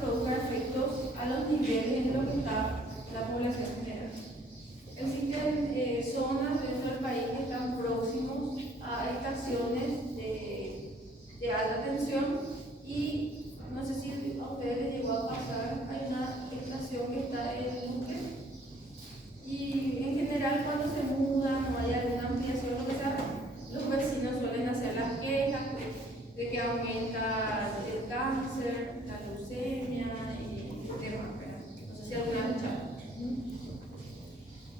produzca efectos a los niveles en los que está la población general. Existen zonas dentro del país que están próximos a estaciones de alta tensión y no sé si a ustedes les llegó a pasar, hay una estación que está en el buque y en general cuando se mudan o hay alguna ampliación, lo que sea, los vecinos suelen hacer las quejas de que aumenta el cáncer, la leucemia y demás, ¿verdad? No sé si alguna vez escucharon.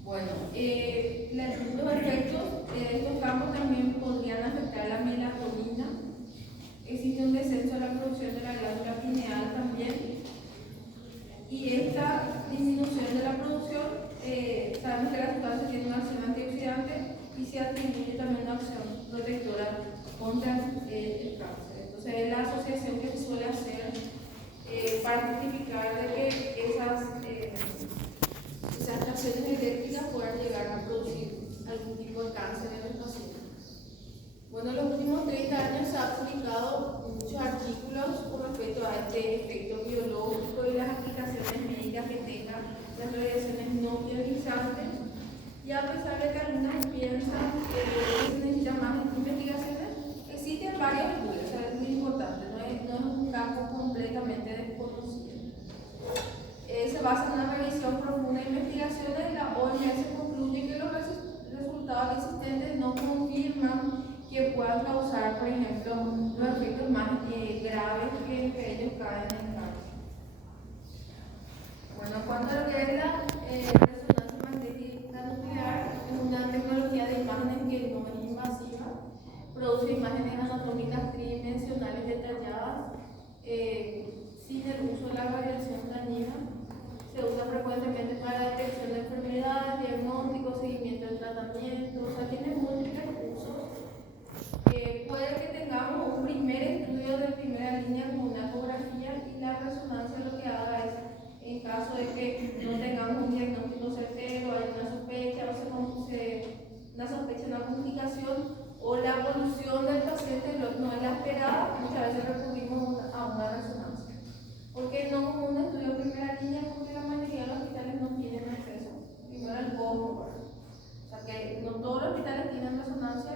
Bueno, los efectos de estos campos también podrían afectar la melatonina. Existe un descenso de la producción de la glándula pineal también. Y esta disminución de la producción, sabemos que la sustancia tiene una acción antioxidante y se atribuye también una acción protectora contra el cáncer. Entonces, es la asociación que se suele hacer para justificar de que esas estaciones eléctricas puedan llegar a producir algún tipo de cáncer en los pacientes. Bueno, en los últimos 30 años se han publicado muchos artículos con respecto a este efecto biológico y las aplicaciones médicas que tengan las radiaciones no ionizantes. Y a pesar de que algunas piensan que se necesitan más investigaciones, existen varios estudios, o sea, es muy importante, no es un campo completamente desconocido. Se basa en una revisión profunda de investigaciones. La OMS concluye que los resultados existentes no confirman que puedan causar, por ejemplo, los efectos más graves que entre ellos caen en cáncer. Bueno, cuando lo que es la resonancia magnética nuclear, es una tecnología de imágenes que no es invasiva, produce imágenes anatómicas tridimensionales detalladas sin el uso de la radiación dañina. Se usa frecuentemente para la detección de enfermedades, diagnóstico, seguimiento del tratamiento, o sea, tiene múltiples usos. Puede que tengamos un primer estudio de primera línea con una ecografía y la resonancia lo que haga es, en caso de que no tengamos un diagnóstico certero, hay una sospecha, una sospecha, una comunicación o la evolución del paciente no es la esperada, muchas veces recurrimos a una resonancia. ¿Por qué no como un estudio de primera línea? Porque la mayoría de los hospitales no tienen acceso. Primero el costo. O sea que no todos los hospitales tienen resonancia.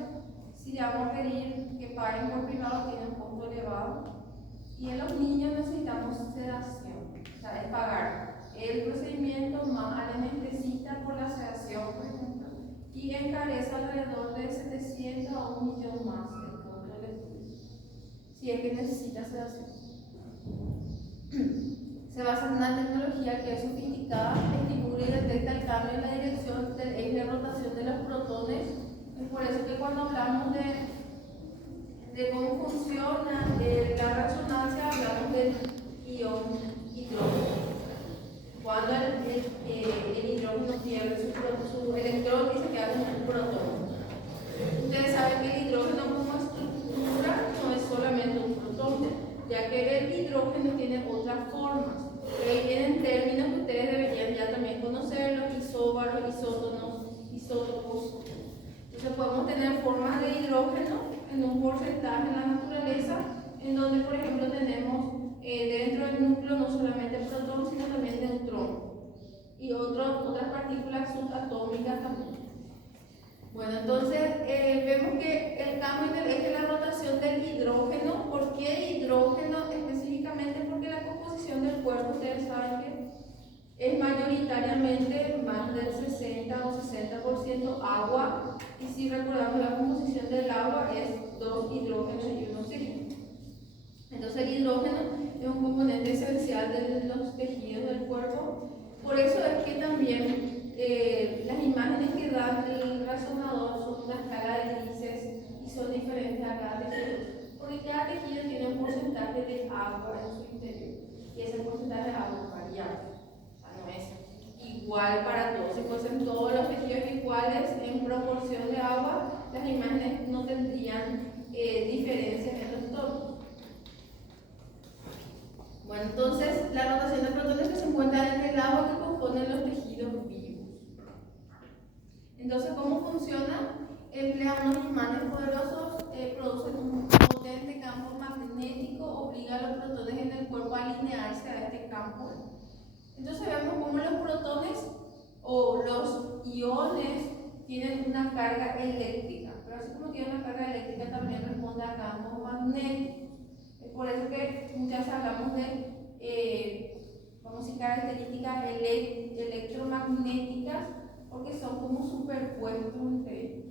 Si le vamos a pedir que paguen por privado, tienen un costo elevado. Y en los niños necesitamos sedación. O sea, es pagar el procedimiento más al anestesista por la sedación, por ejemplo. Y encarece alrededor de 700 a 1 millón más el costo del estudio. Si es que necesita sedación. Se basa en una tecnología que es sofisticada, estimula y detecta el cambio en la dirección del eje de rotación de los protones. Es por eso que cuando hablamos de cómo funciona la resonancia, hablamos del ion hidrógeno. Cuando el hidrógeno pierde su electrón y se queda con un protón. Ustedes saben que el hidrógeno como estructura no es solamente un protón, ya que el hidrógeno tiene otras formas. Pero ahí tienen términos que ustedes deberían ya también conocer, los isóbaros, isótopos. Entonces podemos tener formas de hidrógeno en un porcentaje en la naturaleza, en donde por ejemplo tenemos dentro del núcleo no solamente protón, sino también neutrón y otras partículas subatómicas también. Bueno, entonces vemos que el cambio en el eje de la rotación del hidrógeno, ¿por qué hidrógeno específicamente? Porque la composición del cuerpo, ustedes saben que es mayoritariamente más del 60 o 60% agua, y si recordamos la composición del agua es 2 hidrógenos y 1 oxígeno. Entonces el hidrógeno es un componente esencial de los tejidos del cuerpo. Por eso es que también las imágenes que dan el resonador son una escala de grises y son diferentes a cada tejido, porque cada tejido tiene un porcentaje de agua en su interior y ese porcentaje de agua es variable, o sea, no es igual para todos. Si fuesen todos los tejidos iguales en proporción de agua, las imágenes no tendrían diferencias en los tonos. Bueno, entonces la rotación de protones que se encuentran en el agua que componen los tejidos vivos. Entonces, ¿cómo funciona? Emplean unos imanes poderosos, producen un potente campo magnético, obliga a los protones en el cuerpo a alinearse a este campo. Entonces vemos cómo los protones o los iones tienen una carga eléctrica, pero así como tienen una carga eléctrica también responde a campos magnéticos. Es por eso que muchas veces hablamos de vamos a decir, características electromagnéticas, porque son como superpuestos entre ellos.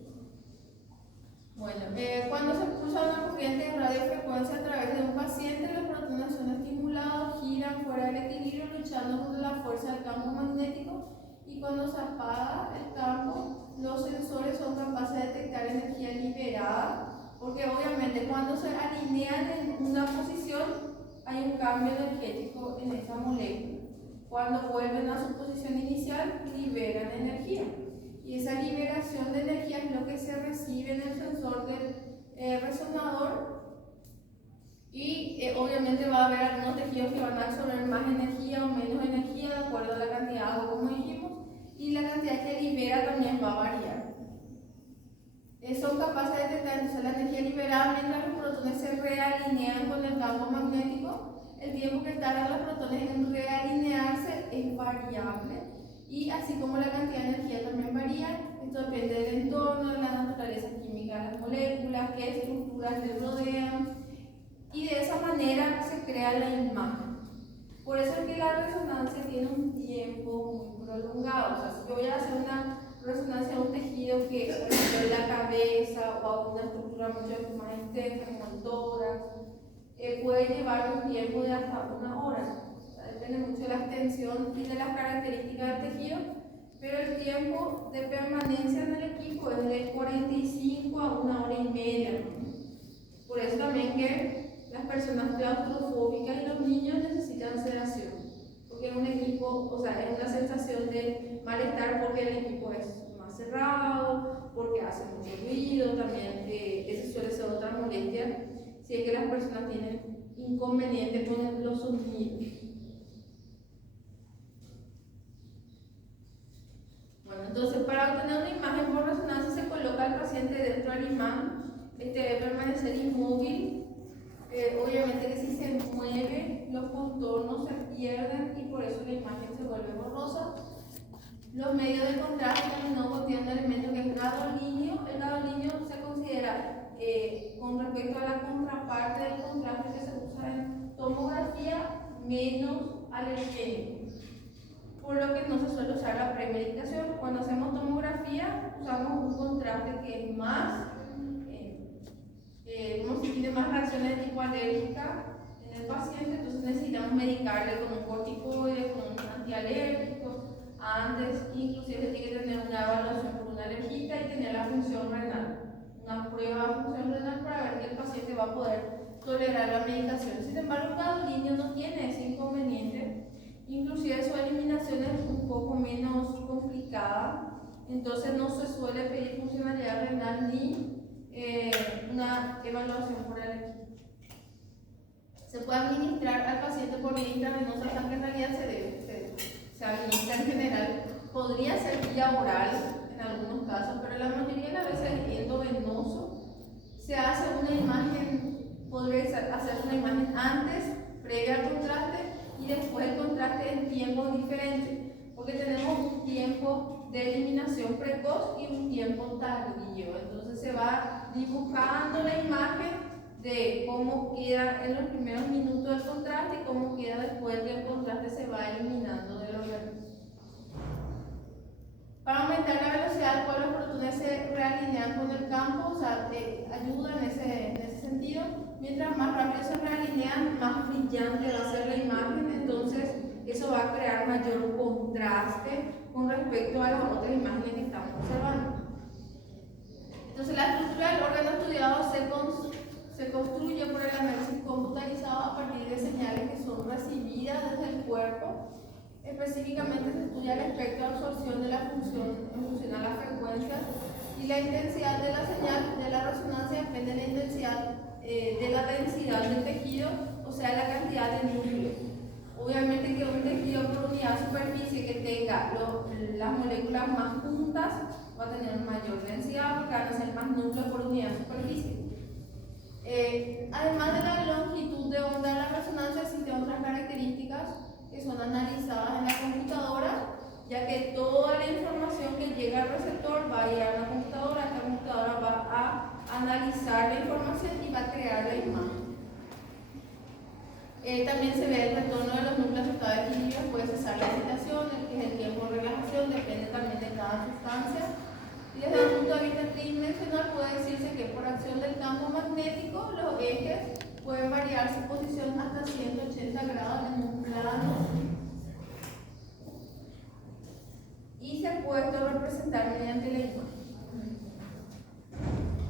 Bueno, cuando se pulsa una corriente de radiofrecuencia a través de un paciente, los protones son estimulados, giran fuera del equilibrio luchando contra la fuerza del campo magnético, y cuando se apaga el campo, los sensores son capaces de detectar energía liberada, porque obviamente cuando se alinean en una posición hay un cambio energético en esa molécula. Cuando vuelven a su posición inicial, liberan energía. Y esa liberación de energía es lo que se recibe en el sensor del resonador. Y obviamente va a haber algunos tejidos que van a absorber más energía o menos energía de acuerdo a la cantidad de agua, como dijimos. Y la cantidad que libera también va a variar. Son capaces de detectar entonces la energía liberada mientras los protones se realinean con el campo magnético. El tiempo que tardan los protones en realinearse es variable, y así como la cantidad de energía también varía. Esto depende del entorno, de la naturaleza química de las moléculas, qué estructuras les rodean, y de esa manera se crea la imagen. Por eso es que la resonancia tiene un tiempo muy prolongado. O sea, si yo voy a hacer una resonancia a un tejido que, por ejemplo, la cabeza o a una estructura mucho más extensa como el tórax, puede llevar un tiempo de hasta 1 hora. O sea, depende mucho de la extensión y de las características del tejido, pero el tiempo de permanencia en el equipo es de 45 a 1 hora y media. Por eso también que las personas claustrofóbicas y los niños necesitan sedación, porque es un equipo, o sea, es una sensación de malestar porque el equipo es más cerrado, porque hace mucho ruido, también esa suele ser otra molestia si es que las personas tienen inconvenientes con los sonidos. Bueno, entonces para obtener una imagen por resonancia se coloca al paciente dentro del imán. Debe permanecer inmóvil. Obviamente que si se mueve los contornos se pierden y por eso la imagen se vuelve borrosa. Los medios de contraste no contienen elementos que es gadolíneo. El gadolínio se considera con respecto a la contraparte del contraste que se usa en tomografía menos alergénico, por lo que no se suele usar la premedicación. Cuando hacemos tomografía usamos un contraste que es más como si tiene más reacciones de tipo alérgica en el paciente, entonces necesitamos medicarle con un corticoide, con un antialérgico. Antes, inclusive, tiene que tener una evaluación por una alérgica y tener la función renal, una prueba de función renal para ver que el paciente va a poder tolerar la medicación. Sin embargo, el gadolínio no tiene ese inconveniente, inclusive su eliminación es un poco menos complicada, entonces no se suele pedir funcionalidad renal ni una evaluación por alergia. Se puede administrar al paciente por vía intravenosa, aunque en realidad se administra en general. Podría ser vía oral en algunos casos, pero la mayoría de las veces endovenoso. Se hace una imagen, podría hacerse una imagen antes, previa al contraste, y después el contraste en tiempos diferentes, porque tenemos un tiempo de eliminación precoz y un tiempo tardío. Entonces se va dibujando la imagen de cómo queda en los primeros minutos del contraste y cómo queda después que el contraste se va eliminando del organismo. Para aumentar la velocidad al cual los protones se realinean con el campo, o sea, te ayuda en ese sentido. Mientras más rápido se realinean, más brillante va a ser la imagen, entonces eso va a crear mayor contraste con respecto a las otras imágenes que estamos observando. Entonces la estructura del órgano estudiado se construye por el análisis computarizado a partir de señales que son recibidas desde el cuerpo. Específicamente se estudia el espectro de absorción de la función en función a las frecuencias, y la intensidad de la señal de la resonancia depende de la intensidad de la densidad del tejido, o sea, la cantidad de núcleos. Obviamente que un tejido por unidad de superficie que tenga las moléculas más juntas va a tener mayor densidad porque van a ser más núcleos por unidad de superficie. Además de la longitud de onda de la resonancia, existen otras características que son analizadas en la computadora, ya que toda la información que llega al receptor va a ir a una computadora, esta computadora va a analizar la información y va a crear la imagen. También se ve el retorno de los núcleos de estado de equilibrio, puede cesar la excitación, que es el tiempo de relajación, depende también de cada sustancia. Y desde el punto de vista tridimensional puede decirse que por acción del campo magnético los ejes pueden variar su posición hasta 180 grados en un plano y se puede representar mediante la imagen.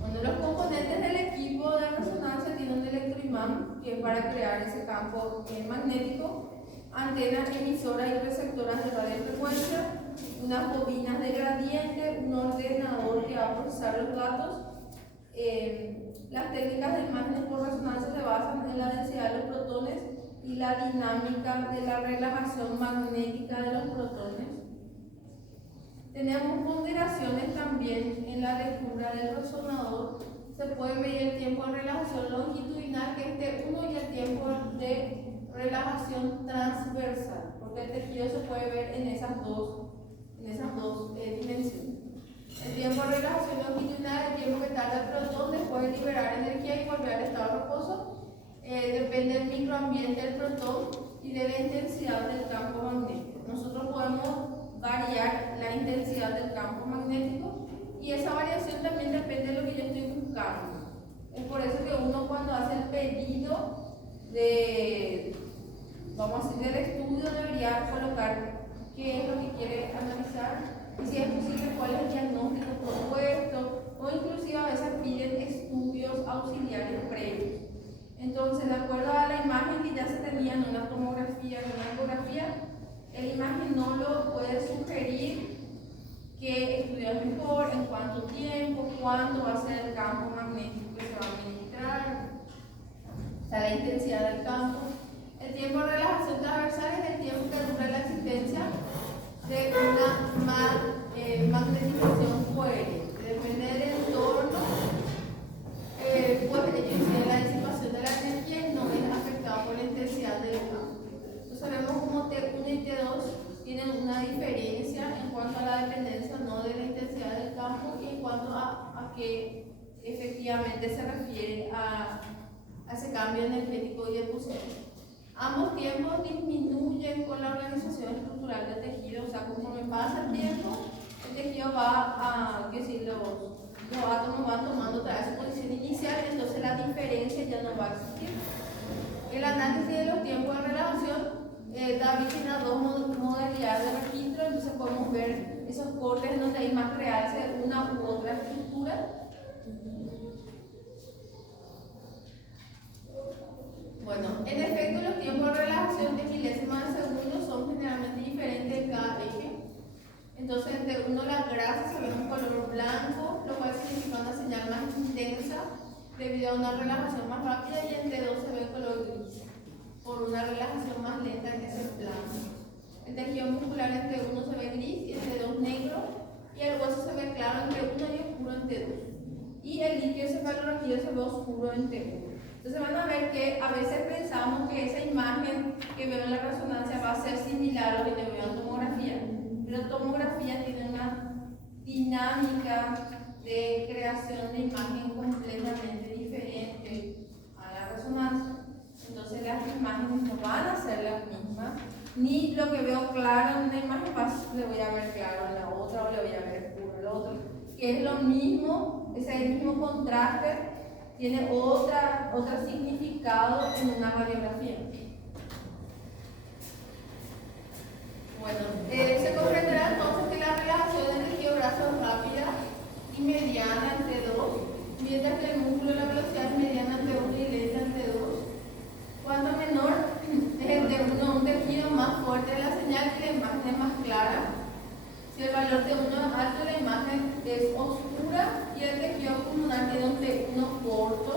Bueno, los componentes del equipo de resonancia tienen un electroimán, que es para crear ese campo magnético, antenas emisoras y receptoras de radiofrecuencia, unas bobinas de gradiente, un ordenador que va a procesar los datos. Las técnicas de imágenes por resonancia se basan en la densidad de los protones y la dinámica de la relajación magnética de los protones. Tenemos ponderaciones también en la lectura del resonador. Se puede medir el tiempo de relajación longitudinal, que es T1, y el tiempo de relajación transversal, porque el tejido se puede ver en esas dos dimensiones. El tiempo de relajación longitudinal es el tiempo que tarda el protón después de liberar energía y volver al estado de reposo. Depende del microambiente del protón y de la intensidad del campo magnético. Nosotros podemos variar la intensidad del campo magnético y esa variación también depende de lo que yo estoy buscando. Es por eso que uno, cuando hace el pedido de, vamos a decir, del estudio, debería colocar qué es lo que quiere analizar y si es posible cuál es el diagnóstico propuesto, o inclusive a veces piden estudios auxiliares previos. Entonces, de acuerdo a la imagen que ya se tenía en una tomografía, en una ecografía, el imagenólogo puede sugerir qué estudiar mejor, en cuánto tiempo, cuánto va a ser el campo magnético que se va a administrar, o sea, la intensidad del campo. El tiempo de relajación transversal es el tiempo que dura la existencia de una magnetización coherente. Depende del entorno, pues ello incide la disipación de la energía y no es afectado por la intensidad del campo. Entonces vemos como T1 y T2 tienen una diferencia en cuanto a la dependencia no de la intensidad del campo y en cuanto a qué efectivamente se refiere a ese cambio energético y de posición. Ambos tiempos disminuyen con la organización estructural del tejido, o sea, conforme pasa el tiempo, el tejido va a, que si los átomos van tomando otra vez su posición inicial, entonces la diferencia ya no va a existir. El análisis de los tiempos de relajación, David tiene dos modalidades de registro, entonces podemos ver esos cortes en donde hay más realce de una u otra estructura. Bueno, en efecto, los tiempos de relajación de milésimas de segundo son generalmente diferentes en cada eje. Entonces, entre uno las grasas se ve un color blanco, lo cual significa una señal más intensa debido a una relajación más rápida, y entre dos se ve color gris, por una relajación más lenta en ese plano. El tejido muscular entre uno se ve gris y entre dos negro, y el hueso se ve claro entre uno y oscuro entre dos. Y el líquido cefalorraquídeo se ve oscuro entre uno. Entonces van a ver que a veces pensamos que esa imagen que veo en la resonancia va a ser similar a lo que veo en tomografía, pero tomografía tiene una dinámica de creación de imagen completamente diferente a la resonancia. Entonces las imágenes no van a ser las mismas, ni lo que veo claro en una imagen le voy a ver claro en la otra, o le voy a ver oscuro en la otra, que es lo mismo, es el mismo contraste, tiene otro significado en una radiografía. Bueno, se comprenderá entonces que la relajación del tejido graso es rápida y mediana entre 2, mientras que el músculo la velocidad es mediana entre 1 y lenta entre 2. Cuanto menor es el T1, un tejido más fuerte de la señal y la imagen es más clara. Si el valor T1 es alto, la imagen es oscura y el tejido pulmonar tiene un T1 corto.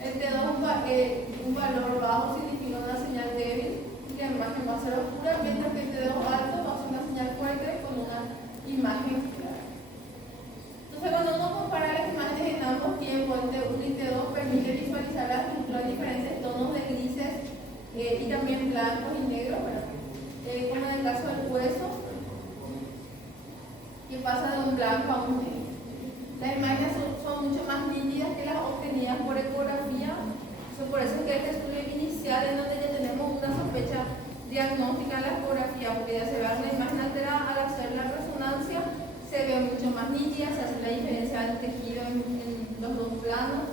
El T2 es un valor bajo, significa una señal débil y la imagen va a ser oscura, mientras que el T2 alto va a ser una señal fuerte con una imagen clara. Entonces, cuando uno compara las imágenes en ambos tiempos, el T1 y T2, permite visualizar la estructura de diferentes tonos de grises y también blancos y negros, como en el caso del hueso, que pasa de un blanco a un negro. Las imágenes son mucho más nítidas que las obtenidas por ecografía. Por eso es que este estudio inicial, en donde ya tenemos una sospecha diagnóstica en la ecografía, porque ya se ve una imagen alterada, al hacer la resonancia se ve mucho más nítida, se hace la diferencia del tejido en los dos planos.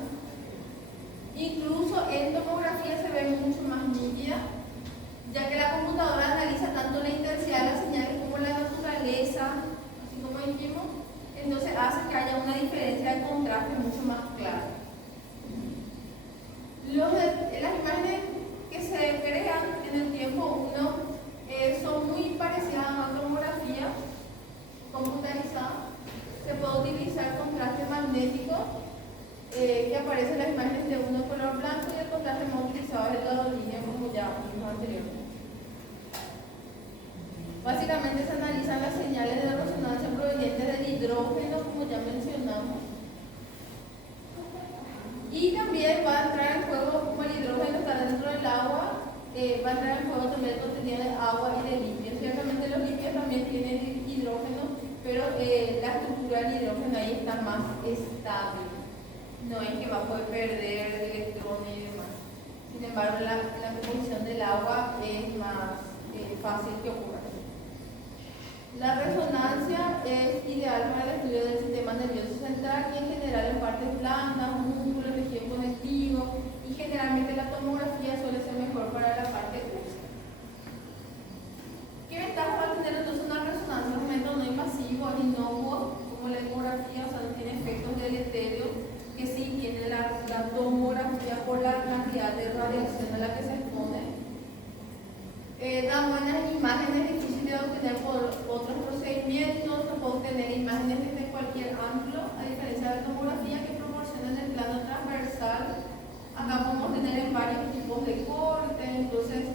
Incluso en tomografía se ve mucho más nítida, ya que la computadora analiza tanto la intensidad de las señales como la naturaleza, así como dijimos, entonces hace que haya una diferencia de contraste mucho más clara. Las imágenes que se crean en el tiempo 1 son muy parecidas a una tomografía computarizada. Se puede utilizar contraste magnético, que aparece en las imágenes de uno color blanco, y el contraste más utilizado es el lado línea, como ya vimos anteriormente. Básicamente se analizan las señales de resonancia provenientes del hidrógeno, como ya mencionamos. Y también va a entrar en juego, como el hidrógeno está dentro del agua, va a entrar en juego también el contenido de agua y de litio. Ciertamente los lípidos también tienen hidrógeno, pero la estructura del hidrógeno ahí está más estable. No es que va a poder perder electrones y demás. Sin embargo, la composición del agua es más fácil que ocurra. La resonancia es ideal para el estudio del sistema nervioso central y en general en partes blandas, músculos, tejido conectivo, y generalmente la tomografía suele ser mejor para la parte ósea. ¿Qué ventaja va a tener entonces una resonancia en un momento no invasivo, inocuo, como la ecografía? O sea, no tiene efectos deleterios que sí tiene la tomografía por la cantidad de radiación a la que se expone. Da buenas imágenes difíciles de obtener por otros procedimientos. Se puede obtener imágenes desde cualquier ángulo, a diferencia de la tomografía que proporciona en el plano transversal. Acá podemos tener en varios tipos de corte. Entonces,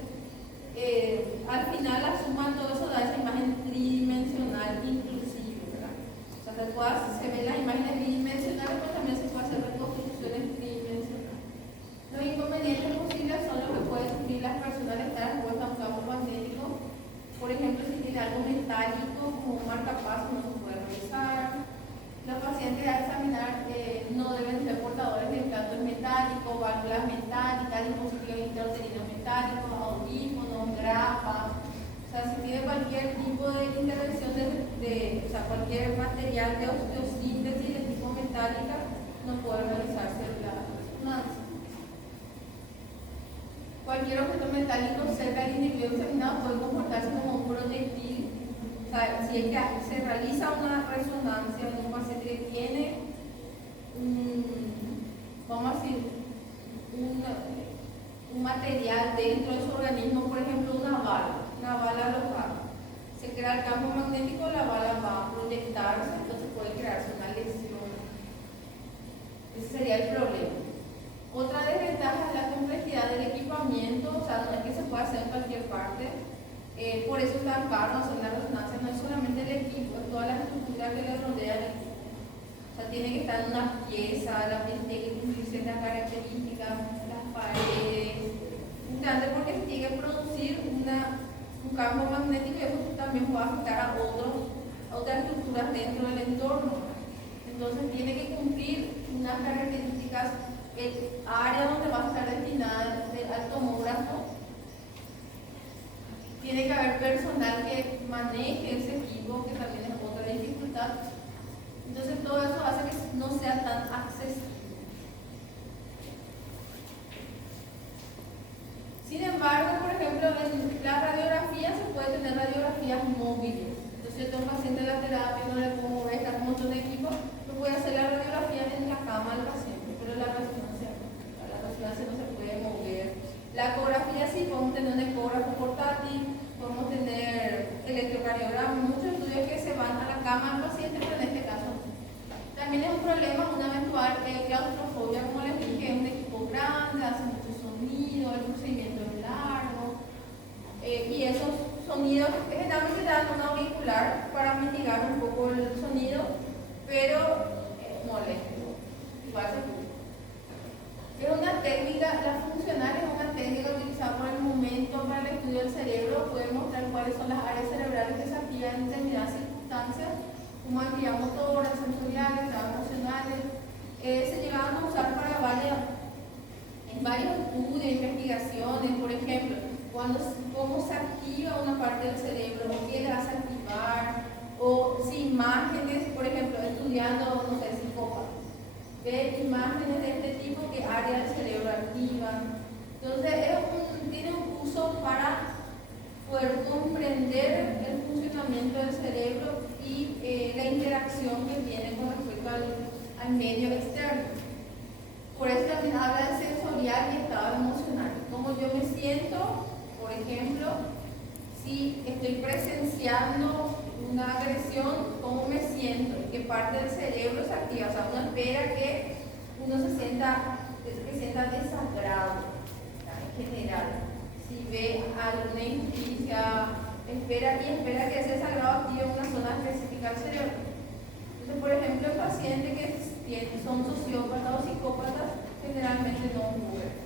al final la suma de todo eso da esa imagen tridimensional inclusive, ¿verdad? O sea, se ven las imágenes bidimensionales, pero también se puede hacer reconstrucciones tridimensionales. Los inconvenientes posibles son los que pueden sufrir las personas al estar expuestas a un campo magnético. Por ejemplo, si tiene algo metálico como un marcapasos, no se puede realizar. Los pacientes a examinar no deben ser portadores de implantes metálicos, válvulas metálicas, dispositivos intrauterinos metálicos, audífonos, grapas. O sea, si tiene cualquier tipo de intervención o sea, cualquier material de osteosíntesis de tipo metálica, no puede realizarse la resonancia. Cualquier objeto metálico cerca del individuo examinado puede comportarse como un proyectil. O sea, si es que se realiza una resonancia en un paciente que tiene, vamos a decir, un material dentro de su organismo, por ejemplo, una bala local. Se crea el campo magnético, la bala va a proyectarse, entonces puede crearse una lesión. Ese sería el problema. Otra desventaja es la complejidad del equipamiento, o sea, no es que se pueda hacer en cualquier parte. Por eso es tan caro hacer la resonancia, no es solamente el equipo, es toda la estructura que le rodea al equipo. O sea, tiene que estar en una pieza, la pieza tiene que cumplir ciertas características, las paredes, porque se tiene que producir un campo magnético y eso también puede afectar a otras estructuras dentro del entorno. Entonces tiene que cumplir unas características, el área donde va a estar destinada al tomógrafo. Tiene que haber personal que maneje ese equipo, que también es otra dificultad. Entonces todo eso hace que no sea tan accesible. Sin embargo, por ejemplo, en la radiografía se puede tener radiografías móviles. Entonces yo tengo un paciente en la terapia, no le puedo mover, está con un montón de equipo, no voy a hacer la radiografía en la cama del paciente, pero la resonancia no se puede mover. La ecografía sí, podemos tener un ecógrafo portátil, podemos tener electrocardiograma, muchos estudios que se van a la cama del paciente, pero en este caso también es un problema, una eventual claustrofobia, como les dije, es un equipo grande, hace mucho sonido, el procedimiento es largo, y esos sonidos generalmente dan un auricular para mitigar un poco el sonido, pero molesto, igual se puede. Es una técnica, la funcional es una técnica utilizada por el en determinadas circunstancias, como actividad motora, sensoriales, emocionales, se llegaban a usar para varios estudios, investigaciones, por ejemplo, cómo se activa una parte del cerebro, qué le hace activar, o si imágenes, por ejemplo, estudiando, no sé, psicópatas, ve imágenes de este tipo, qué área del cerebro activan. Entonces, tiene un uso para poder comprender el funcionamiento del cerebro y la interacción que tiene con respecto al medio externo. Por eso también habla de sensorial y estado emocional. Cómo yo me siento, por ejemplo, si estoy presenciando una agresión, cómo me siento, qué parte del cerebro se activa. O sea, uno espera que uno se sienta desagrado, en general. Si ve alguna injusticia, espera que ese desagrado active una zona específica del cerebro. Entonces, por ejemplo, el paciente que son sociópatas o psicópatas generalmente no ocurre.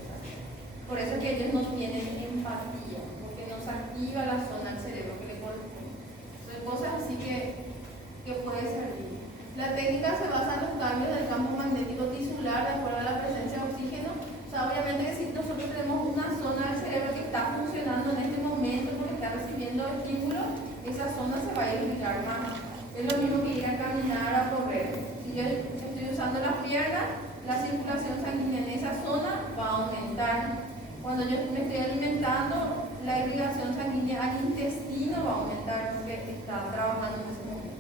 Por eso es que ellos no tienen empatía, porque no se activa la zona del cerebro que le corresponde. Son cosas así que puede servir. La técnica se basa en los cambios del campo magnético tisular de acuerdo a la presencia de oxígeno. O sea, obviamente que si nosotros tenemos una zona del cerebro que está funcionando en este momento porque está recibiendo estímulo, esa zona se va a irritar más. Es lo mismo que ir a caminar o a correr. Si yo estoy usando las piernas, la circulación sanguínea en esa zona va a aumentar. Cuando yo me estoy alimentando, la irrigación sanguínea al intestino va a aumentar porque está trabajando en ese momento.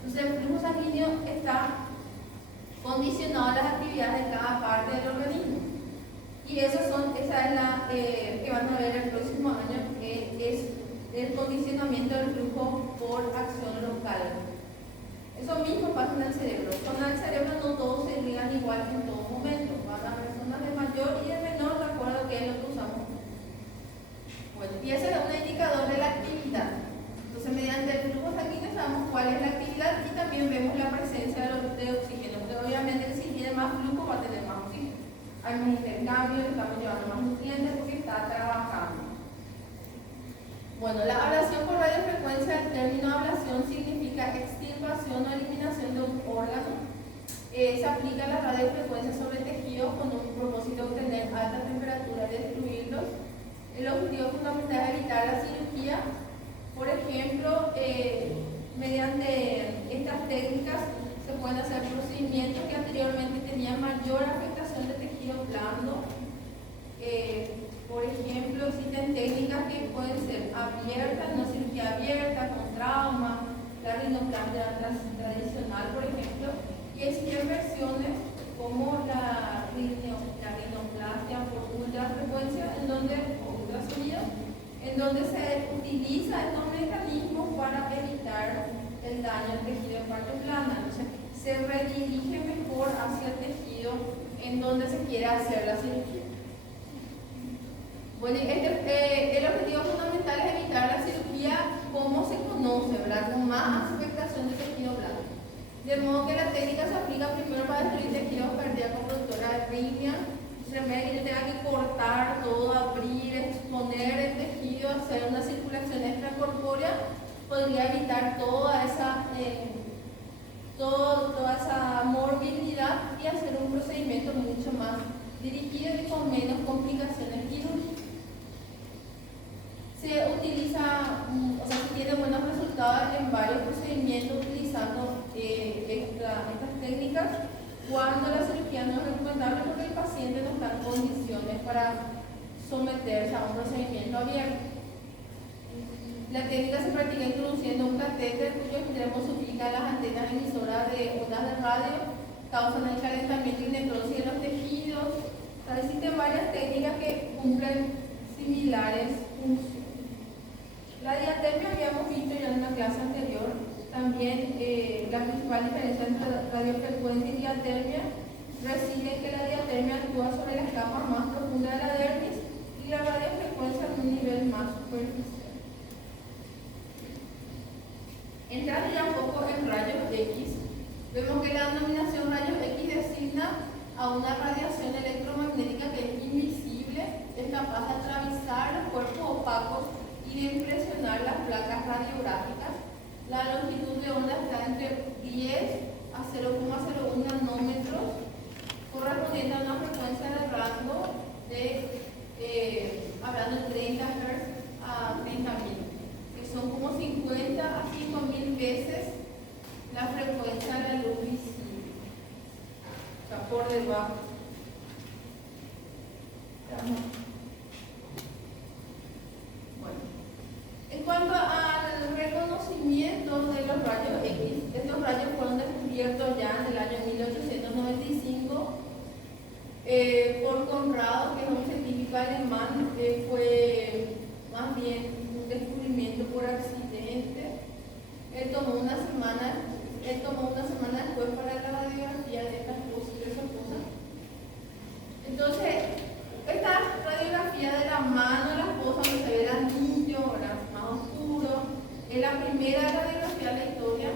Entonces, el flujo sanguíneo está condicionado a las actividades de cada parte del organismo. Y esa es la que van a ver el próximo año, que es el condicionamiento del flujo por acción local. Eso mismo pasa en el cerebro. Con el cerebro no todos se irrigan igual en todo momento. Van a haber zonas de mayor y de menor de acuerdo a lo que es lo que usamos. Bueno, y ese es un indicador de la actividad. Entonces, mediante el flujo sanguíneo sabemos cuál es la actividad y también vemos la presencia de oxígeno. Porque obviamente si tiene más flujo va a tener más oxígeno. Hay más intercambio, estamos llevando más nutrientes porque está trabajando. Bueno, la ablación por radiofrecuencia, el término ablación significa extirpación o eliminación de un órgano. Se aplica la radiofrecuencia sobre tejidos con un propósito de obtener alta temperatura y destruirlos. El objetivo fundamental es evitar la cirugía. Por ejemplo, mediante estas técnicas se pueden hacer procedimientos que anteriormente tenían mayor afectación de tejido blando. Por ejemplo, existen técnicas que pueden ser abiertas, una cirugía abierta, con trauma, la rinoplastia tradicional, por ejemplo, y existen versiones como la rinoplastia por ultrafrecuencia, o ultrasonido, en donde se utiliza estos mecanismos para evitar el daño al tejido de parte blanda. Entonces, se redirige mejor hacia el tejido en donde se quiere hacer la cirugía. Bueno, el objetivo fundamental es evitar la cirugía como se conoce, ¿verdad? Con más afectación de tejido blando. De modo que la técnica se aplica primero para destruir tejidos cardíacos productora de arritmia. En vez de que yo tenga que cortar todo, abrir, exponer el tejido, hacer una circulación extracorpórea, podría evitar toda esa morbilidad y hacer un procedimiento mucho más dirigido y con menos complicaciones quirúrgicas. Se utiliza, se tiene buenos resultados en varios procedimientos utilizando estas técnicas cuando la cirugía no es recomendable porque el paciente no está en condiciones para someterse a un procedimiento abierto. La técnica se practica introduciendo un catéter cuyo extremo suplica las antenas emisoras de ondas de radio, causan el calentamiento y necrosis de los tejidos. Existen varias técnicas que cumplen similares funciones. La diatermia habíamos visto ya en una clase anterior. También la principal diferencia entre radiofrecuencia y diatermia reside en que la diatermia actúa sobre las capas más profundas de la dermis y la radiofrecuencia en un nivel más superficial. Entrando ya un poco en rayos X, vemos que la denominación rayos X designa a una radiación electromagnética que es invisible, es capaz de atravesar los cuerpos opacos y de impresionar las placas radiográficas. La longitud de onda está entre 10 a 0,01 nanómetros, correspondiente a una frecuencia de rango de, hablando de 30 Hz a 30.000, que son como 50 a 5.000 veces la frecuencia de la luz visible, o sea, por debajo. Bueno, en cuanto al reconocimiento de los rayos X, estos rayos fueron descubiertos ya en el año 1895 por Conrado, que es un científico alemán. Fue más bien un descubrimiento por accidente. Él tomó una semana después para la radiografía de estas cosas. Entonces, esta radiografía de la mano de la esposa, donde se ve el anillo, más oscuro, es la primera radiografía de la historia.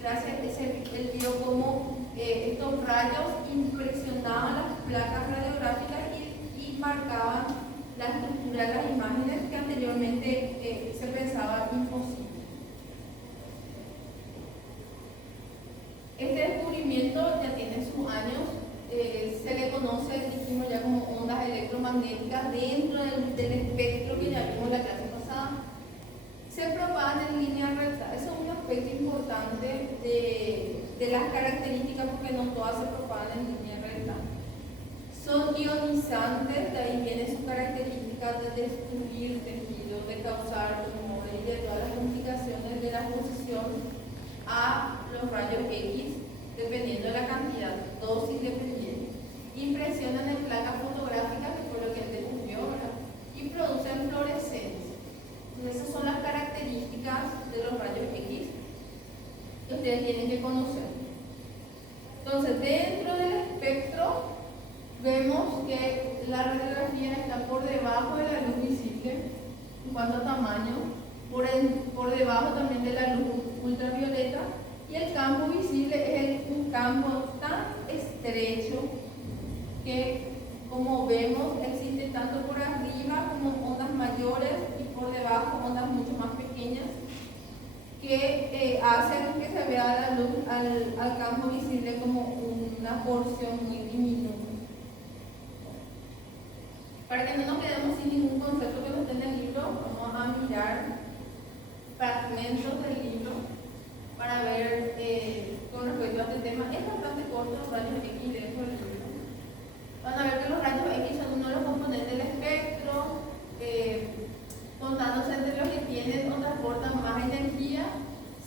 Gracias a ese, él vio cómo estos rayos impresionaban las placas radiográficas y marcaban la estructura de las imágenes que anteriormente se pensaba imposible. Este descubrimiento ya tiene sus años. Se le conoce, dijimos ya, como ondas electromagnéticas dentro del espectro que ya vimos la clase pasada. Se propagan en línea recta. Eso es un aspecto importante de las características, porque no todas se propagan en línea recta. Son ionizantes, de ahí viene su característica de destruir tejidos, de causar tumores y de todas las complicaciones de la exposición a los rayos X, dependiendo de la cantidad, dosis dependiente. Impresionan en placas fotográficas, que fue lo que él descubrió, y producen fluorescencia. Esas son las características de los rayos X que ustedes tienen que conocer. Entonces, dentro del espectro, vemos que la radiografía está por debajo de la luz visible en cuanto a tamaño, por debajo también de la luz ultravioleta, y el campo visible es un campo tan estrecho que, como vemos, existe tanto por arriba como ondas mayores y por debajo ondas mucho más pequeñas que hacen que se vea la luz al campo visible como una porción muy diminuta. Para que no nos quedemos sin ningún concepto que no esté en el libro, vamos a mirar fragmentos del libro para ver con respecto a este tema. Es bastante corto, los rayos X dentro del libro. Van a ver que los rayos X son uno de los componentes del espectro, contándose entre los que tienen o transportan más energía,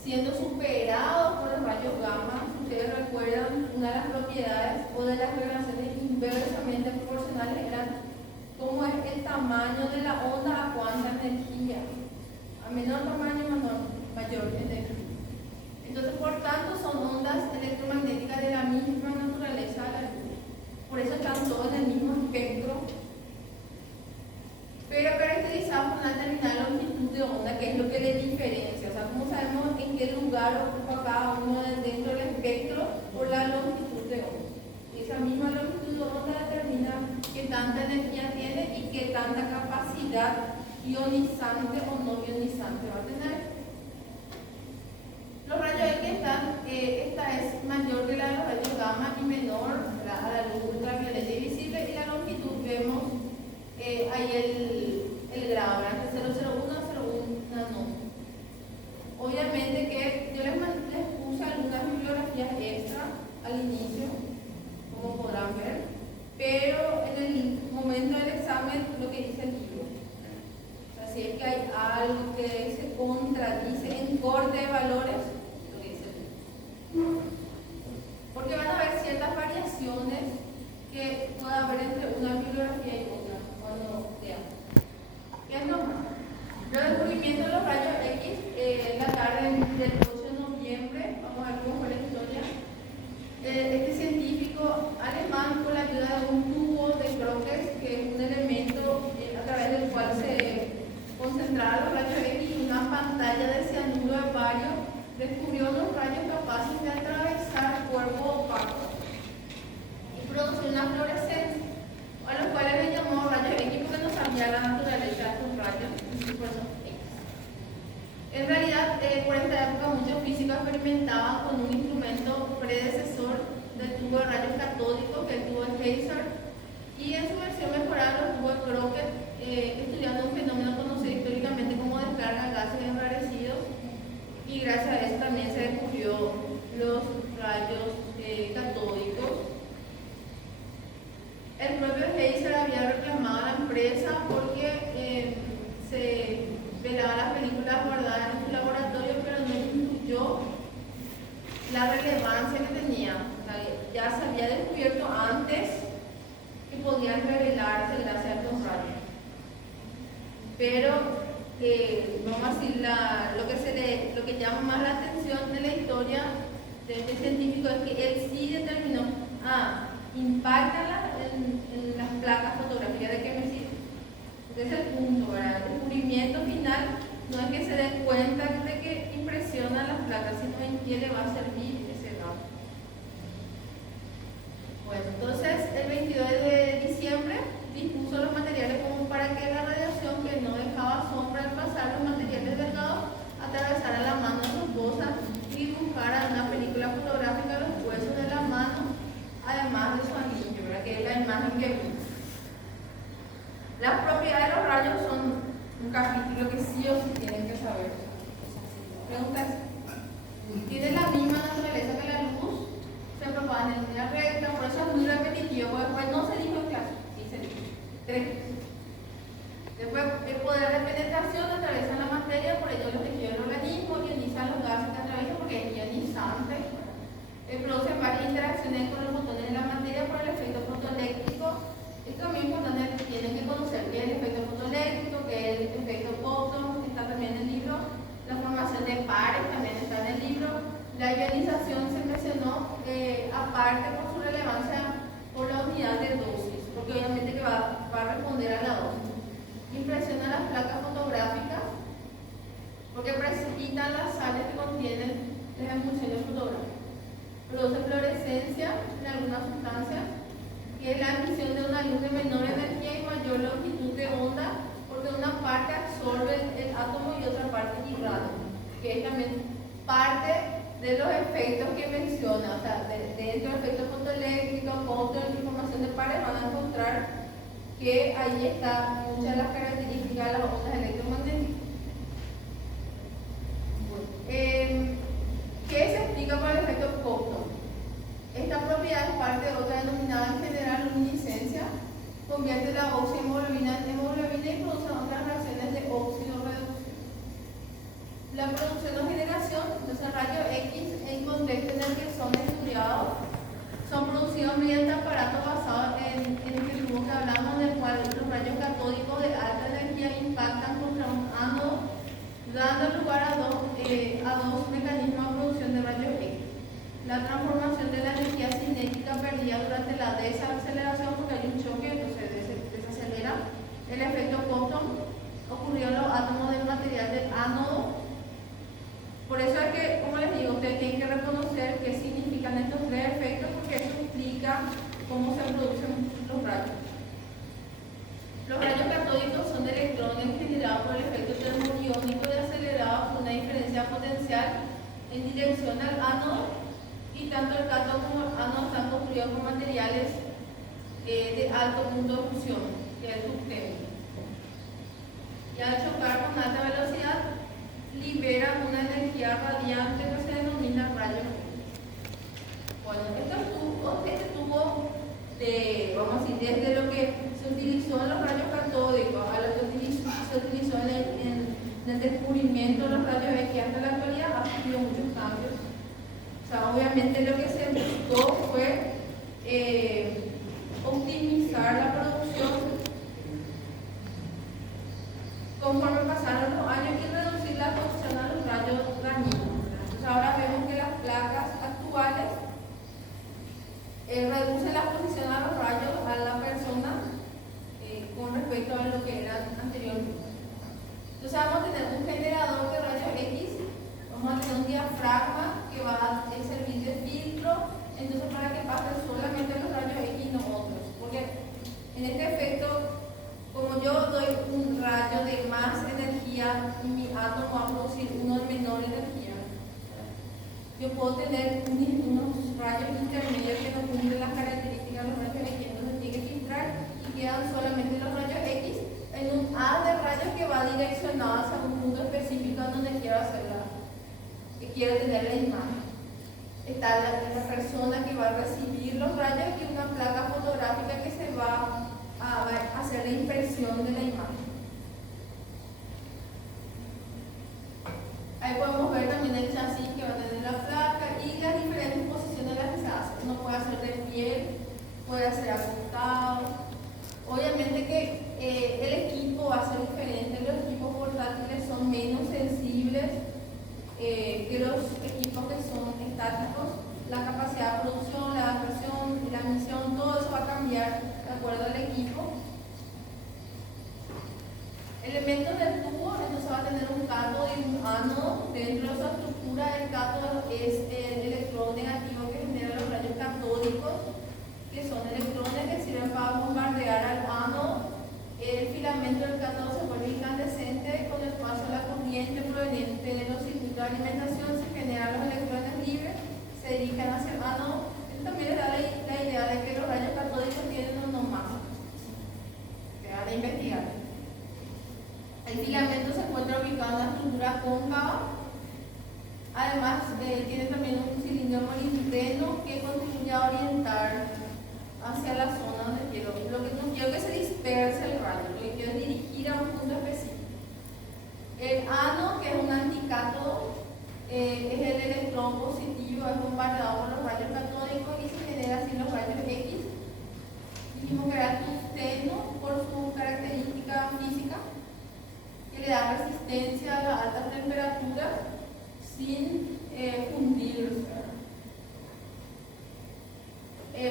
siendo superados por los rayos gamma. Ustedes recuerdan, una de las propiedades o de las relaciones inversamente proporcionales eran cómo es el tamaño de la onda a cuánta energía. A menor tamaño, mayor energía. Entonces, por tanto, son ondas electromagnéticas de la misma naturaleza de la luz. Por eso están todos en el mismo espectro, pero caracterizados por una determinada longitud de onda, que es lo que les diferencia. O sea, ¿cómo sabemos en qué lugar ocupa cada uno dentro del espectro? Por la longitud de onda. Y esa misma longitud de onda determina qué tanta energía tiene y qué tanta capacidad ionizante o no ionizante va a tener. Los rayos X esta es mayor que la de los rayos gamma y menor a la luz ultravioleta y visible, y la longitud vemos ahí el grado, de 0,01 a 0,1 nanómetro. Obviamente que yo les puse algunas bibliografías extra al inicio, como podrán ver, pero en el momento del examen lo que dice el libro. O sea, si es que hay algo que se contradice en corte de valores, lo que dice el libro. Porque van a haber ciertas variaciones que puede haber entre una bibliografía y otra cuando vean. ¿Qué es normal? Los descubrimientos de los rayos X en la tarde del 8 de noviembre, vamos a ver cómo fue la historia. Este científico alemán, con la ayuda de un tubo de Crookes, que es un elemento a través del cual se concentraban los rayos X, y una pantalla de cianuro de bario, descubrió unos rayos capaces de atravesar cuerpos opacos y producir una fluorescencia, a los cuales le llamó rayos X porque no sabía la naturaleza de estos rayos y por eso X. En realidad, por esta época muchos físicos experimentaban con un instrumento predecesor del tubo de rayos catódicos, que es el tubo de Heiser, y en su versión mejorada los tubos de Crooked, estudiando un fenómeno conocido históricamente como descarga de gases enrarecidos, y gracias a eso también se descubrió los rayos catódicos. El propio Heiser había reclamado a la empresa porque se velaba las películas guardadas en su laboratorio, pero no incluyó la relevancia que tenía. O sea, ya se había descubierto antes que podían revelarse gracias a estos rayos. Pero vamos a decir, lo que llama más la atención de la historia de este científico es que él sí determinó, impacta en las placas fotográficas. ¿De qué me sirve? Ese es el punto, ¿verdad? El descubrimiento final no es que se den cuenta de que impresionan las placas, sino en qué le va a servir ese dato. Bueno, entonces el 22 de diciembre dispuso los materiales como para que la radiación que no dejaba sombra al pasar los materiales delgados atravesara la mano rugosa y dibujara una película fotográfica de los huesos de la mano, además de su anillo, ¿verdad? Que es la imagen que vimos. Las propiedades de los rayos son un capítulo que sí o sí tienen que saber. Pregunta es, ¿tiene la misma naturaleza que la luz? Se propagan en línea recta, por eso es muy repetitivo, porque después no se dijo en clase, sí se dijo. 3. Después, el poder de penetración atraviesa la materia, por ello los tejidos del organismo ionizan los gases que atraviesan porque es ionizante. Producen varias interacciones con los botones de la materia por el efecto fotoeléctrico. Esto es muy importante, tienen que conocer qué es el efecto fotoeléctrico, qué es el efecto Compton, está también en el libro. La formación de pares también está en el libro. La ionización se mencionó aparte por su relevancia por la unidad de dosis, porque obviamente que va a responder a la dosis. Impresiona las placas fotográficas porque precipitan las sales que contienen las emulsiones fotográficas. Produce fluorescencia en algunas sustancias, que es la emisión de una luz de menor energía y mayor longitud de onda, porque una parte absorbe el átomo y otra parte irradia, que es también parte de los efectos que menciona. O sea, dentro del efecto fotoeléctrico, información de pares, van a encontrar que ahí está muchas de las características de las ondas electromagnéticas. ¿Qué se explica por el efecto Compton? Esta propiedad es parte de otra denominada en general luminiscencia, convierte la oxihemoglobina en hemoglobina y produce otras reacciones de óxido-reducción. La producción o generación de esos rayos X en contexto en el que son estudiados son producidos mediante aparatos basados en el tubo que hablamos, en el cual los rayos catódicos de alta energía impactan contra un ánodo, dando lugar a dos mecanismos de producción de rayos X. La transformación de la energía cinética perdida durante la desaceleración, porque hay un choque, entonces desacelera. El efecto Compton ocurrió en los átomos del material del ánodo. Por eso es que, como les digo, ustedes tienen que reconocer qué significan estos 3 efectos, porque eso explica cómo se producen los rayos. Los rayos catódicos son de electrones generados por el efecto termodiónico de acelerado con una diferencia potencial en dirección al ánodo, y tanto el cátodo como el ánodo están construidos con materiales de alto punto de fusión, que es el tungsteno. Y al chocar con alta velocidad, liberan una energía radiante que se denomina rayo. Bueno, este tubo vamos a decir, desde lo que se utilizó en los rayos catódicos a lo que se utilizó en el descubrimiento de los rayos X hasta la actualidad, ha sufrido muchos cambios. O sea, obviamente lo que se buscó fue optimizar la producción conforme pasaron los años y reducir la exposición a los rayos dañinos. Entonces ahora vemos que las placas actuales reducen la exposición a los rayos a la persona con respecto a lo que era anteriormente. Entonces vamos a tener un generador de rayos X, vamos a tener un diafragma que va a servir de filtro, entonces para que pasen solamente los rayos X y no otros, porque en este efecto, como yo doy un rayo de más energía energía y mi átomo va a producir uno de menor energía. Yo puedo tener unos rayos intermedios que no cumplen las características de los rayos X, entonces tiene que filtrar y quedan solamente los rayos X en un haz de rayos que va direccionado hacia un punto específico en donde quiero hacerla, que quiero tener la imagen. Está la persona que va a recibir los rayos y una placa fotográfica que se va a hacer la impresión de la imagen. Ahí podemos ver también el chasis que va a tener la placa y las diferentes posiciones en las que se hace. Uno puede hacer de pie, puede hacer acostado. Obviamente que el equipo va a ser diferente. Los equipos portátiles son menos sensibles que los equipos que son estáticos. La capacidad de producción, la adaptación, la emisión, todo eso va a cambiar de acuerdo al equipo. Elementos del tubo, entonces va a tener un cátodo y un ánodo. Dentro de esa estructura del cátodo es el electrón negativo que genera los rayos catódicos, que son electrones que sirven para bombardear al ánodo. El filamento del cátodo se vuelve incandescente. Con el paso de la corriente proveniente de los circuitos de alimentación se generan los electrones libres, se dirigen hacia el ánodo. Esto también les da la idea de que los rayos catódicos tienen unos masas que van a investigar. El filamento se encuentra ubicado en una estructura cóncava. Además, tiene también un cilindro molibdeno que contribuye a orientar hacia la zona donde quiero. Lo que no quiero que se disperse el rayo, lo que quiero es dirigir a un punto específico. El ánodo, que es un anticátodo, es el electrón positivo, es bombardeado por los rayos catódicos y se genera así los rayos X. Dijimos que era tungsteno por su característica física, que le da resistencia a las altas temperaturas sin fundirse.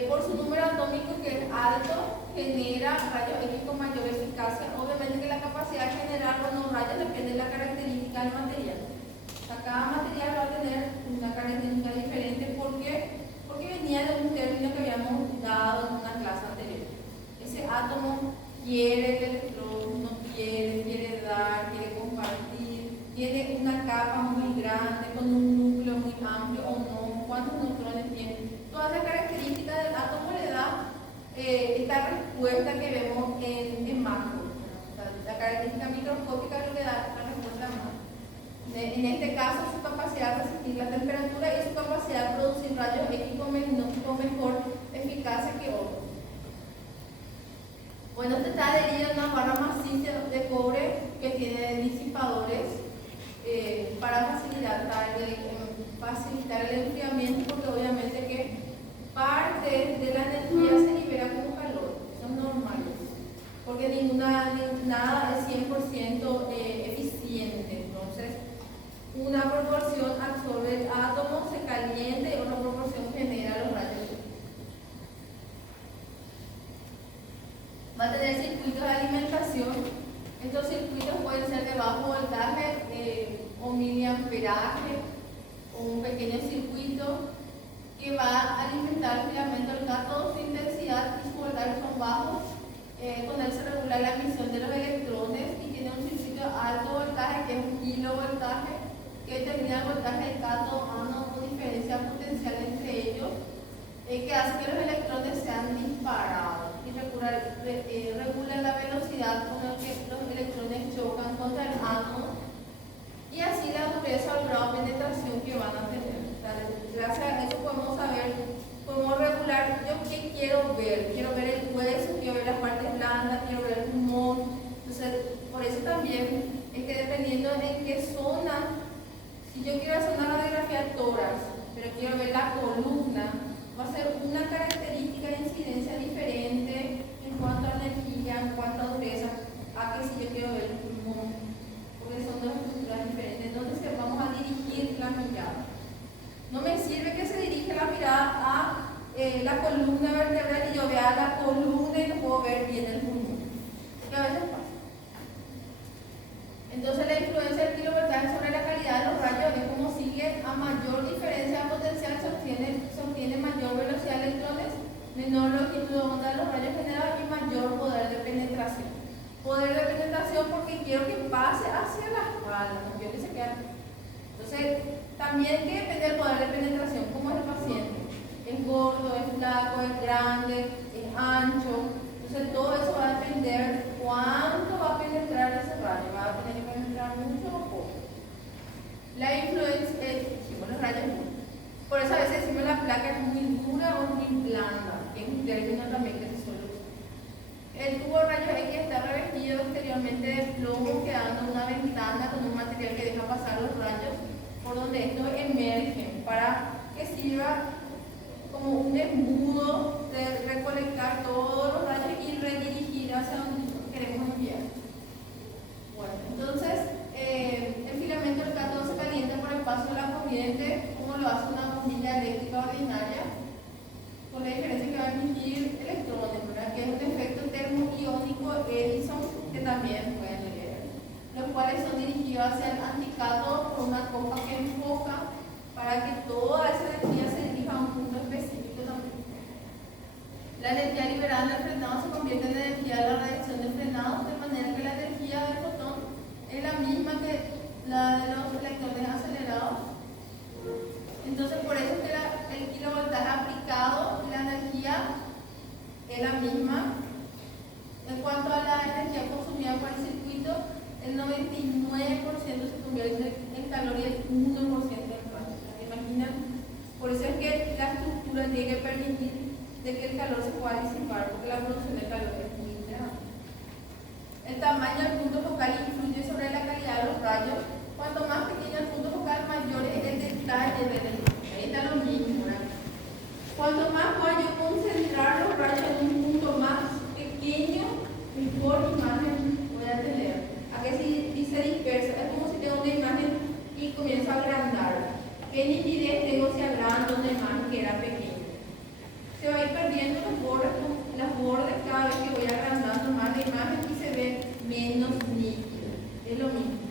Por su número atómico, que es alto, genera rayos X con mayor eficacia. Obviamente que la capacidad de generar buenos rayos depende de la característica del material. Cada material va a tener una característica diferente porque venía de un término que habíamos dado en una clase anterior. Ese átomo quiere el electrón, no quiere dar, quiere compartir, tiene una capa muy grande, con un núcleo muy amplio o no, cuántos neutrones tiene. Toda esa característica del átomo le da esta respuesta que vemos en macro. La característica microscópica es lo que da la respuesta macro. En este caso, su capacidad de resistir la temperatura y su capacidad de producir rayos X con mejor eficacia que otros. Bueno, este está adherido a una barra maciza de cobre que tiene disipadores para facilitar el enfriamiento, porque obviamente que parte de la energía se libera como calor, son normales, porque nada es 100% eficiente. Entonces, una proporción absorbe el átomo, se calienta y otra proporción genera los rayos. Va a tener circuitos de alimentación. Estos circuitos pueden ser de bajo voltaje o miliamperaje, o un pequeño circuito que va a alimentar el filamento del cátodo. Su intensidad y su voltaje son bajos. Con él se regula la emisión de los electrones y tiene un circuito de alto voltaje, que es un kilovoltaje, que determina el voltaje del cátodo, ánodo o diferencia potencial entre ellos, que hace que los electrones sean disparados y regula la velocidad con la que los electrones chocan contra el ánodo y así la dureza o el grado de penetración que van a tener. Gracias a eso podemos saber, podemos regular yo qué quiero ver. Quiero ver el hueso, quiero ver las partes blandas, quiero ver el pulmón. Entonces, por eso también es que dependiendo en qué zona, si yo quiero hacer una radiografía de tórax, pero quiero ver la columna, va a ser una característica de incidencia diferente en cuanto a energía, en cuanto a dureza, a que si yo quiero ver el pulmón, porque son dos estructuras diferentes. Entonces vamos a dirigir la mirada. No me sirve que se dirija la mirada a la columna vertebral y yo vea la columna y no puedo ver bien el pulmón, porque a veces pasa. Entonces la influencia del kilovoltaje sobre la calidad de los rayos es como sigue: a mayor diferencia de potencial se obtiene mayor velocidad de electrones acción porque quiero que pase hacia la espalda, no quiero que se quede. Entonces, también que depende del poder de penetración, como es el paciente. Es gordo, es flaco, es grande, es ancho. Entonces, todo eso va a depender de cuánto va a penetrar ese rayo. Va a tener que penetrar mucho o poco. La influencia decimos los rayos. Por eso a veces decimos la placa es muy dura o muy blanda, que es un término también que se suele usar. El tubo de rayos X está revestido exteriormente de plomo, quedando una ventana con un material que deja pasar los rayos por donde estos emergen, para que sirva como un embudo de recolectar todos los rayos y redirigir hacia donde queremos enviar. Bueno, entonces el filamento del cátodo se calienta por el paso de la corriente, como lo hace una bombilla eléctrica ordinaria, con la diferencia que va a emitir electrones, ¿verdad? Que es un efecto termoiónico Edison que también pueden leer, los cuales son dirigidos hacia el anticátodo por una copa que enfoca para que toda esa energía se dirija a un punto específico también. La energía liberada en el frenado se convierte en energía de la reacción de frenado, de manera que la energía del fotón es la misma que la de los electrones acelerados. Entonces, por eso es que el kilovoltaje aplicado, la energía es la misma. En cuanto a la energía consumida por el circuito, el 99% se convierte en calor y el 1% en calor. ¿Se imaginan? Por eso es que la estructura tiene que permitir de que el calor se pueda disipar, porque la producción de calor es muy grande. El tamaño del punto focal influye sobre la calidad de los rayos. Cuanto más pequeño el punto focal, mayor es el detalle de la luz. Ahí está lo mismo, ¿verdad? Cuanto más pueda yo concentrar los rayos en un punto más pequeño, mejor imagen voy a tener. A que si se dispersa, es como si tengo una imagen y comienzo a agrandarla. ¿Qué nitidez tengo si agrando una imagen que era pequeña? Se va a ir perdiendo los bordes cada vez que voy agrandando más la imagen y se ve menos nítido. Es lo mismo.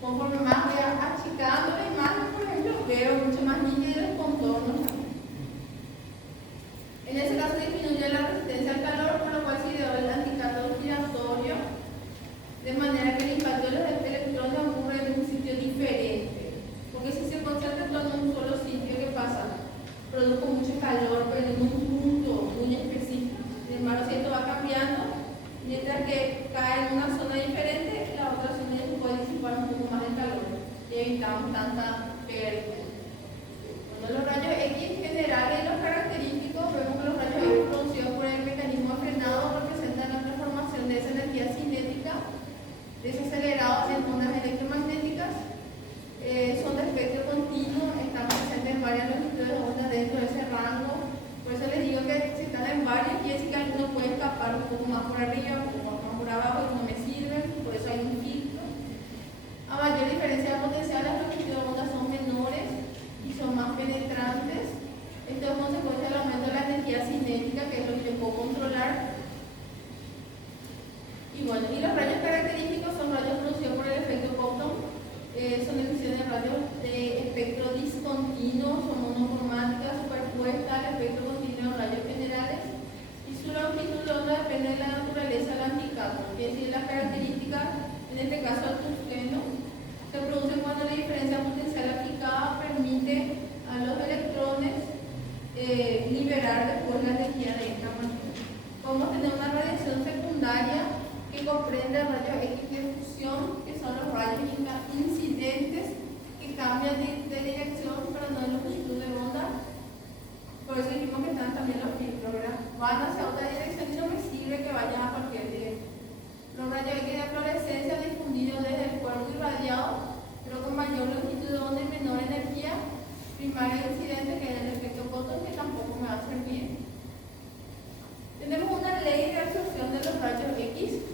Conforme más voy achicando la imagen, por ejemplo, veo mucho más nítidos los contornos. En ese caso disminuye la resistencia al calor, por lo cual se ideó el anticátodo giratorio, de manera que el impacto de los electrones ocurre en un sitio diferente. Porque si se concentra todo en un solo sitio, ¿qué pasa? Produjo mucho calor, pero en un punto muy específico. Sin embargo, si esto va cambiando, mientras que cae en una zona diferente, la otra zona ya se puede disipar un poco más de calor y evitamos tanta pérdida. Bueno, los rayos X generales, los característicos, vemos que los rayos X producidos por el mecanismo de frenado representan la transformación de esa energía cinética desacelerada en ondas electromagnéticas. Son de espectro continuo, están presentes en varias longitudes de onda dentro de ese rango. Por eso les digo que si están en varios, quiere decir que alguno puede escapar un poco más por arriba, un poco más por abajo y no me sirven, por eso hay un filtro. A mayor diferencia de potencial, las longitudes de onda son menores y son más penetrantes. Esto es consecuencia del aumento de la energía cinética, que es lo que yo puedo controlar. Y bueno, y los rayos característicos son rayos producidos por el efecto Compton. Son emisiones de rayos de espectro discontinuo, son monocromáticas superpuestas al espectro continuo de rayos generales, y su longitud de onda depende de la naturaleza del anticátodo, es decir, las características, en este caso el tungsteno, se produce cuando la diferencia potencial aplicada permite a los electrones liberar después la energía de esta manera. Podemos tener una radiación secundaria que comprende rayos X de fusión, que son los rayos incidentes que cambian de dirección, pero no de longitud de onda. Por eso dijimos que están también los filtros, ¿verdad? Van hacia otra dirección y no me sirve que vayan a cualquier dirección. Los rayos X de fluorescencia difundidos desde el cuerpo irradiado, pero con mayor longitud de onda y menor energía. Primario incidente, que es el efecto Compton, que tampoco me va a servir. Tenemos una ley de absorción de los rayos X.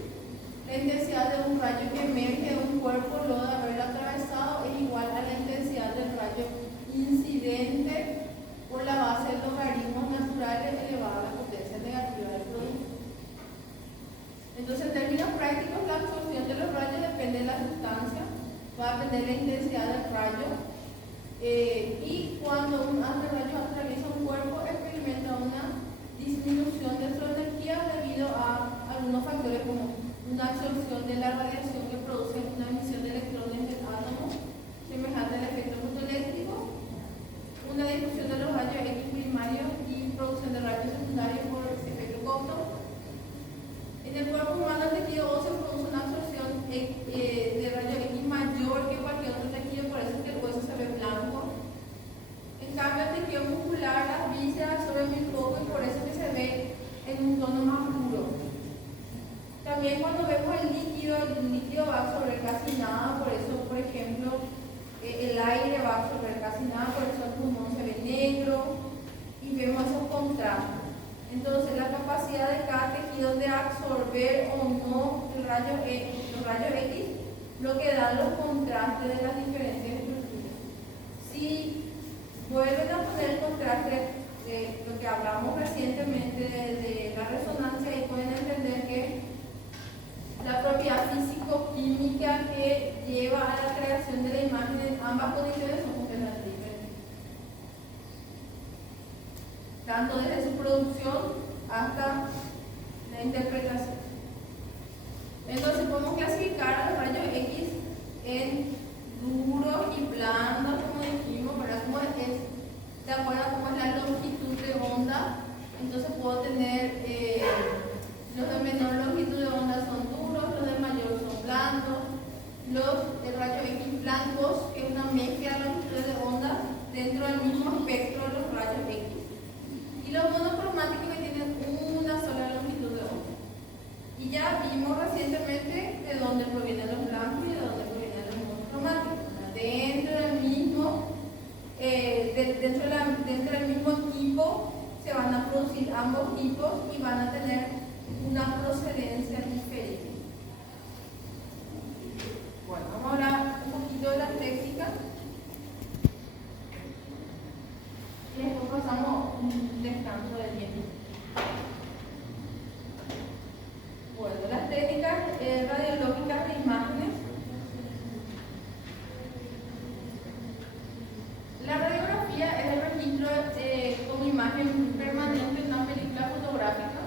La intensidad de un rayo que emerge de un cuerpo luego de haberlo atravesado es igual a la intensidad del rayo incidente por la base de logaritmos naturales elevado a la potencia negativa del producto. Entonces, en términos prácticos, la absorción de los rayos depende de la sustancia, va a depender de la intensidad del rayo, y cuando un haz de rayos atraviesa un cuerpo, experimenta una disminución de su energía debido a algunos factores como una absorción de la radiación que produce una emisión de electrones del átomo semejante al efecto fotoeléctrico, una difusión de los rayos X primarios y producción de rayos secundarios por efecto Compton. En el cuerpo humano el tejido óseo produce una absorción de rayos X mayor que cualquier otro tejido, por eso es que el hueso se ve blanco. En cambio el tejido muscular, las vísceras absorben muy poco y por eso es que se ve en un tono más puro. También cuando vemos el líquido va a absorber casi nada, por eso, por ejemplo, el aire va a absorber casi nada, por eso el pulmón se ve negro y vemos esos contrastes. Entonces, la capacidad de cada tejido de absorber o no los rayos X, lo que dan los contrastes de las diferentes estructuras. Si vuelven a poner el contraste de lo que hablamos recientemente de la resonancia, y pueden entender que la propiedad físico-química que lleva a la creación de la imagen en ambas condiciones son completamente diferentes, tanto desde su producción hasta la interpretación. Entonces podemos clasificar a los rayos X en duros y blandos, como dijimos, ¿verdad? Como es, de acuerdo a cómo es la longitud de onda. Entonces puedo tener los de menor longitud de onda son duros, los de mayor son blandos, los de rayos X blancos, que es una mezcla de longitudes de onda dentro del mismo espectro de los rayos X, y los monocromáticos que tienen una sola longitud de onda. Y ya vimos recientemente de dónde provienen los blancos y de dónde provienen los monocromáticos. Dentro del mismo equipo se van a producir ambos tipos y van a tener una procedencia diferente. Bueno, vamos a hablar un poquito de la técnica y después pasamos un descanso de 10 minutos. Bueno, las técnicas radiológicas de imágenes. La radiografía es el registro con imagen permanente de una película fotográfica.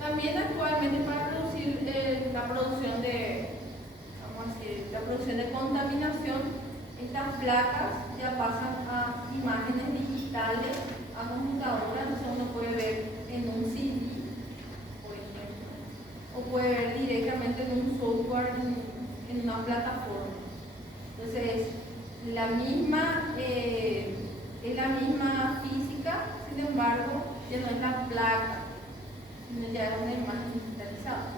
También actualmente para reducir la producción de contaminación, estas placas ya pasan a imágenes digitales a computadora, entonces uno puede ver en un CD, por ejemplo, o puede ver directamente en un software, en una plataforma. Entonces es la misma física, sin embargo, ya no es la placa, sino ya es una imagen digitalizada.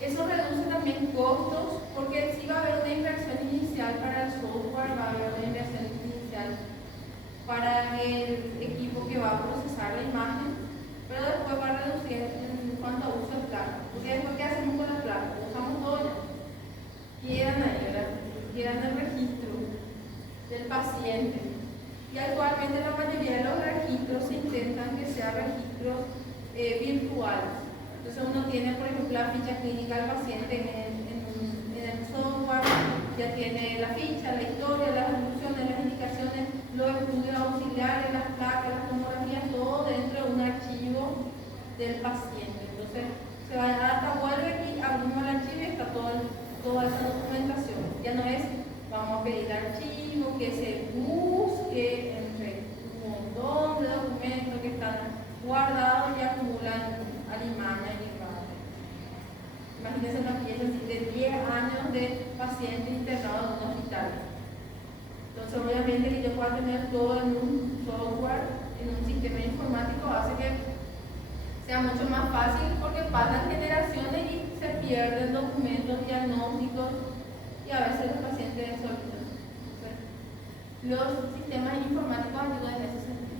Eso reduce también costos, porque sí va a haber una inversión inicial para el software, va a haber una inversión inicial para el equipo que va a procesar la imagen, pero después va a reducir en cuanto a uso de placa. Porque después, ¿qué hacemos con la placa? Usamos todo ya. Quedan ahí, ¿verdad? Quedan el registro del paciente. Y actualmente la mayoría de los registros se intentan que sean registros virtuales. Entonces uno tiene, por ejemplo, la ficha clínica del paciente en el software, ya tiene la ficha, la historia, las instrucciones, las indicaciones, los estudios auxiliares, las placas, las tomografías, todo dentro de un archivo del paciente. Entonces se va hasta vuelve y abrimos el archivo y está toda esa documentación. Ya no es, vamos a pedir archivo, que se busque entre un montón de documentos que están guardados y acumulan alimaña y radio. Imagínense una pieza de 10 años de paciente internado en un hospital. Entonces, obviamente, que yo pueda tener todo en un software, en un sistema informático, hace que sea mucho más fácil, porque pasan generaciones y se pierden documentos diagnósticos y a veces los pacientes se olvidan. Los sistemas informáticos ayudan en ese sentido.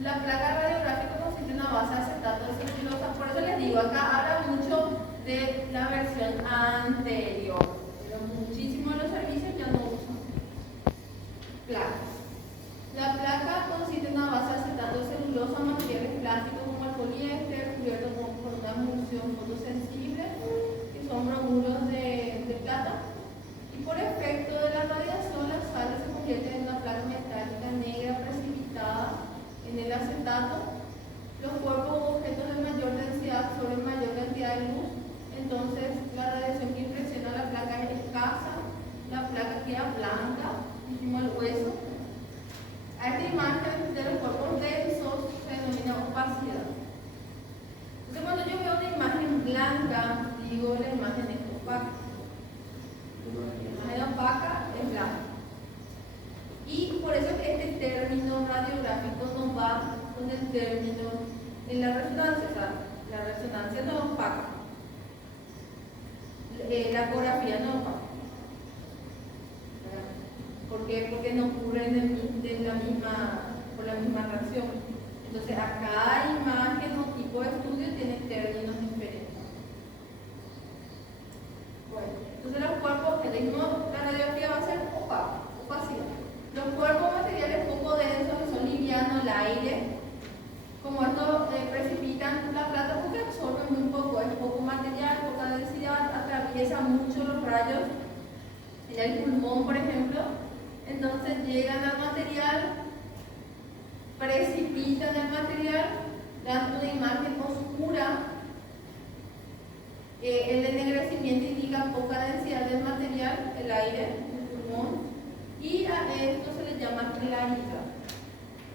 La placa radiográfica consiste en una base de acetato de celulosa. Por eso les digo, acá habla mucho de la versión anterior, pero muchísimos de los servicios ya no usan placas. La placa consiste en una base de acetato de celulosa, materiales plásticos como el poliéster, cubierto por una emulsión fotosensible, que son bromuro de plata. Y por efecto de la radiación, las sales se convierten en una placa metálica negra precipitada en el acetato. Los cuerpos o objetos de mayor densidad absorben mayor cantidad de luz imagen de los cuerpos densos se denomina opacidad. Entonces, cuando yo veo una imagen blanca, digo la imagen es opaca. La imagen opaca es blanca. Y por eso que este término radiográfico no va con el término en la resonancia, o sea, la resonancia no es opaca, la ecografía no es opaca. ¿Por qué? Porque no ocurren por la misma reacción. Entonces, a cada imagen o tipo de estudio tiene términos diferentes. Bueno, entonces los cuerpos, que dijimos, la radiografía va a ser opacidad. Los cuerpos materiales poco densos, que son livianos, el aire, como estos precipitan la plata porque absorben muy poco, es poco material, poca densidad, atraviesa mucho los rayos en el pulmón, por ejemplo. Entonces llegan al material, precipitan el material, dan una imagen oscura. El ennegrecimiento indica poca densidad del material, el aire, el pulmón, y a esto se le llama claridad.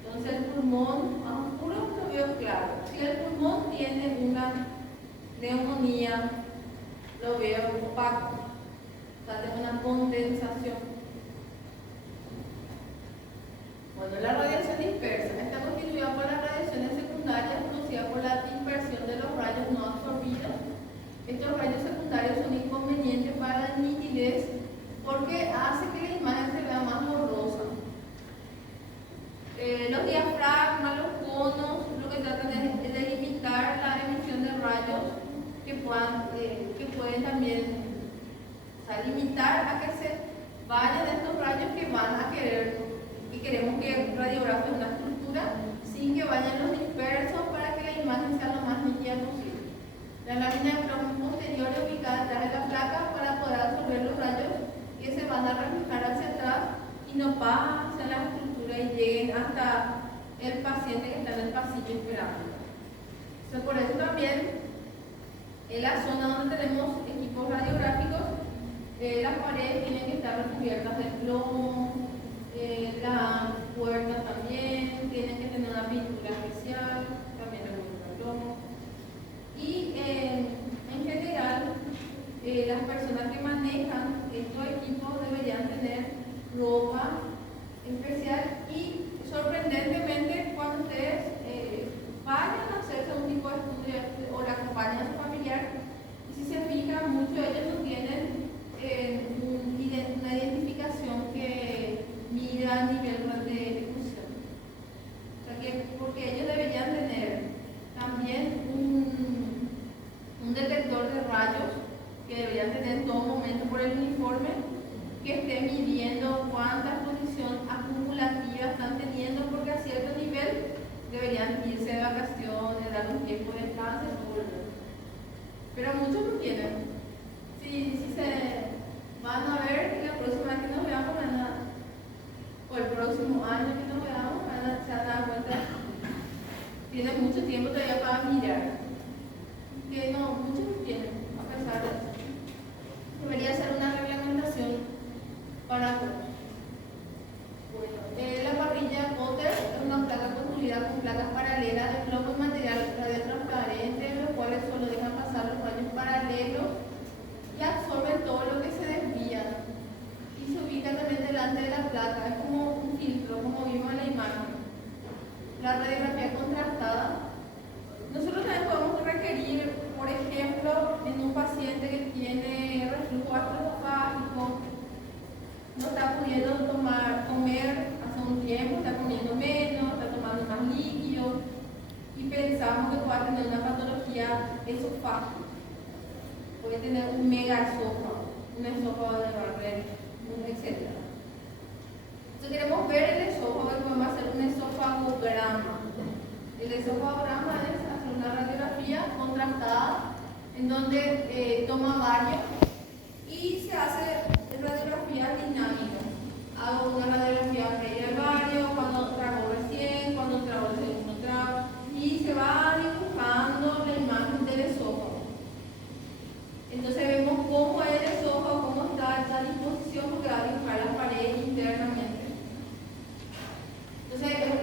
Entonces el pulmón más oscuro lo veo claro. Si el pulmón tiene una neumonía, lo veo opaco, o sea, tengo una condensación. Bueno, la radiación dispersa está constituida por las radiaciones secundarias producidas por la dispersión de los rayos no absorbidos. Estos rayos secundarios son inconvenientes para la nitidez porque hace que la imagen se vea más borrosa. Los diafragmas, los conos, lo que tratan es de limitar la emisión de rayos que pueden también, o sea, limitar a que se vayan estos rayos que van a querer, y queremos que radiografie una estructura sin que vayan los dispersos para que la imagen sea lo más nítida posible. La lámina de plomo posterior es ubicada detrás de la placa para poder absorber los rayos que se van a reflejar hacia atrás y no pasen la estructura y lleguen hasta el paciente que está en el pasillo esperando. Entonces, por eso también en la zona donde tenemos equipos radiográficos, las paredes tienen que estar recubiertas de plomo, las puertas también tienen que tener una pintura especial, también recubierta de plomo. Y en general, las personas que manejan estos equipos deberían tener ropa especial y sorprendentemente cuando ustedes vayan a hacerse un tipo de estudio o la acompañan a su familiar, y si se fijan, muchos de ellos no tienen una identificación que mida a nivel de difusión. O sea que, porque ellos deberían tener también un detector de rayos que deberían tener en todo momento por el uniforme, que esté midiendo cuánta exposición acumulativa están teniendo, porque a cierto nivel deberían irse de vacaciones, dar un tiempo de descanso y volver. Pero muchos no tienen. Si se van a ver y la próxima vez que nos veamos, o el próximo año que nos veamos, se van a dar cuenta, tienen mucho tiempo todavía para mirar. Que no, muchos no tienen, a pesar de eso. Debería ser una reglamentación para todos. Bueno, la parrilla Potter es una placa construida con placas paralelas de plomo y material radiotransparente, los cuales solo dejan pasar los rayos paralelos y absorben todo lo que se desvía. Y se ubica también delante de la placa, es como un filtro, como vimos en la imagen. La radiografía contrastada. Nosotros también podemos requerir, por ejemplo, en un paciente que tiene reflujo gastroesofágico, no está pudiendo comer hace un tiempo, está comiendo menos, está tomando más líquido y pensamos que pueda tener una patología esofágica. Puede tener un megaesófago, un esófago de Barrett, etc. Entonces queremos ver el esófago y podemos hacer un esofagograma. El esofagograma es hacer una radiografía contrastada en donde toma varios y se hace radiografía dinámica. Hago una radiografía previa al baño, cuando trago recién, cuando trago el segundo trago, y se va dibujando la imagen del esófago. Entonces vemos cómo es el esófago, cómo está esa disposición, porque va a dibujar las paredes internamente. Entonces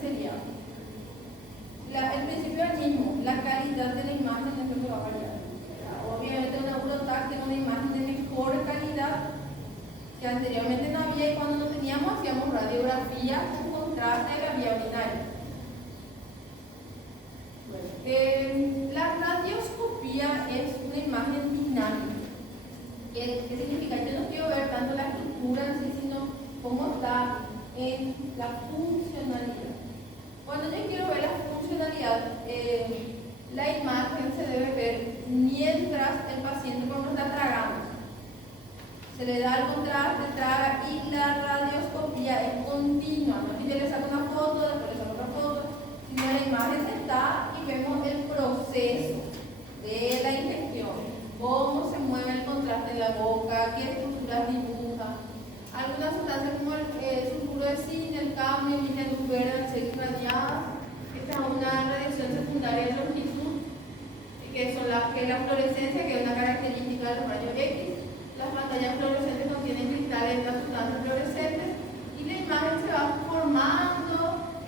sería? El principio es el mismo, la calidad de la imagen es lo que va a variar. Obviamente una Eurotac tiene una imagen de mejor calidad que anteriormente no había, y cuando no teníamos hacíamos radiografía con contraste de la vía urinaria. La radioscopía es una imagen dinámica. ¿Qué significa? Yo no quiero ver tanto la estructura en sí, sino cómo está en la funcionalidad. Cuando yo quiero ver la funcionalidad, la imagen se debe ver mientras el paciente cuando está tragando. Se le da el contraste, traga, y la radioscopía es continua. No es que yo le saco una foto, después le saco otra foto, sino la imagen está y vemos el proceso de la ingestión, cómo se mueve el contraste en la boca, qué estructuras dibuja. Algunas sustancias como el sulfuro de zinc, el cadmio, el luz verde, el sello radiada. Esta es una radiación secundaria de longitud, que es la fluorescencia, que es una característica de los rayos X. Las pantallas fluorescentes contienen cristales de las sustancias fluorescentes y la imagen se va formando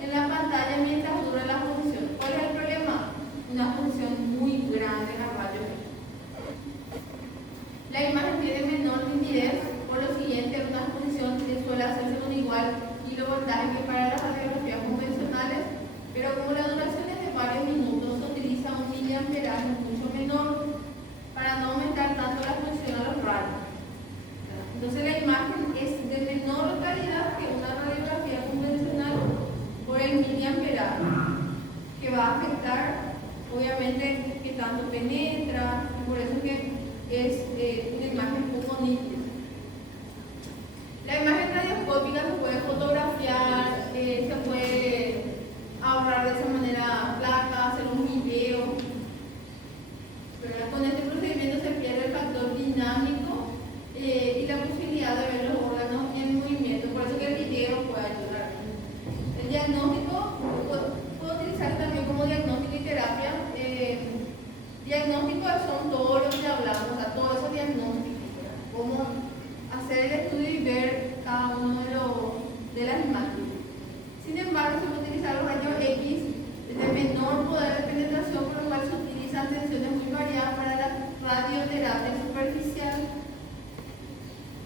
en la pantalla mientras dura la función. ¿Cuál es el problema? Una función muy grande en los rayos X. La imagen tiene menor nitidez, por lo siguiente, una exposición que suele hacerse con igual kilovoltaje que para las radiografías convencionales, pero como la duración es de varios minutos, se utiliza un miliamperaje mucho menor para no aumentar tanto la exposición a los rayos. Entonces la imagen es de menor calidad que una radiografía convencional por el miliamperaje, que va a afectar obviamente que tanto penetra, y por eso que es una imagen poco nítida. La imagen radioscópica se puede fotografiar, se puede ahorrar de esa manera placas, hacer un video. ¿Verdad? Con este procedimiento se pierde el factor dinámico y la posibilidad de ver los órganos en movimiento. Por eso que el video puede ayudar. El diagnóstico puedo utilizar también como diagnóstico y terapia. Diagnóstico son todos los que hablamos, o sea, todos esos diagnósticos, ¿verdad? Cómo hacer el estudio y ver cada uno de las imágenes. Sin embargo, se puede utilizar los rayos X de menor poder de penetración, por lo cual se utilizan tensiones muy variadas para la radioterapia superficial,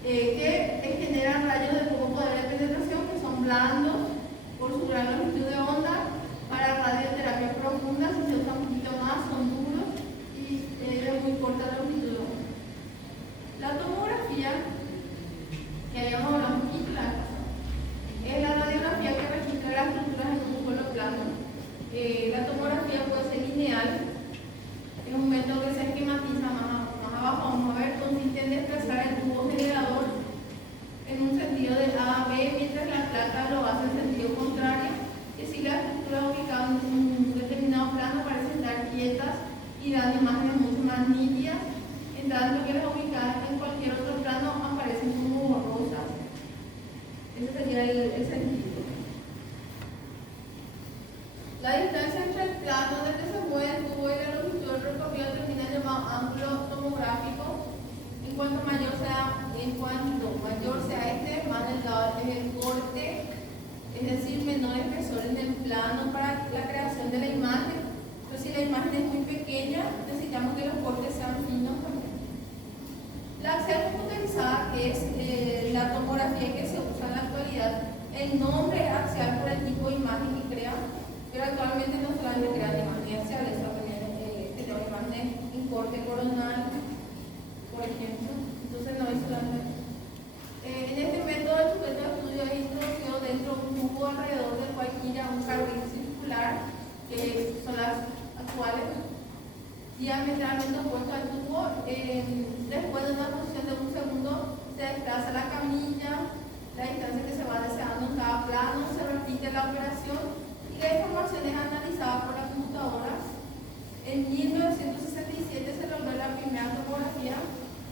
que generan rayos de poco poder de penetración, que son blandos por su gran longitud de onda. Para radioterapia profunda, si se usa un poquito más, son duros y de muy corta longitud de onda. La tomografía, que habíamos hablado un poquito la vez pasada, es la radiografía que registra las estructuras en un solo plano. La tomografía puede ser lineal, es un método que se esquematiza más abajo. Vamos a ver, consiste en desplazar el tubo generador en un sentido de A a B, mientras la placa lo hace en sentido contrario, que si la estructura ubicada en un determinado plano parece estar quietas y dan imágenes mucho más nítidas, en tanto que las ubicadas en cualquier otro plano aparecen como borrosas. Ese sería el sentido. La distancia entre el plano en el que se mueve el tubo y la longitud del recorrido termina en llamado ángulo tomográfico. En cuanto mayor sea este, más delgado es el corte, es decir, menor espesor en el plano para la creación de la imagen. Pero si la imagen es muy pequeña, necesitamos que los cortes sean finos también. La axial computarizada, que es la tomografía que se usa en la actualidad, el nombre es axial por el tipo de imagen que crea, pero actualmente no solamente crean imágenes axiales, también tenemos imágenes en corte coronal, por ejemplo. Entonces no es solamente. En este método el sujeto de estudio es introducido dentro de un tubo alrededor del cual gira un carril circular, que son las actuales, diametralmente opuesto al tubo. Después de una posición de un segundo se desplaza la camilla, la distancia que se va deseando en cada plano, se repite la operación y la información es analizada por la computadora. En 1967 se logró la primera tomografía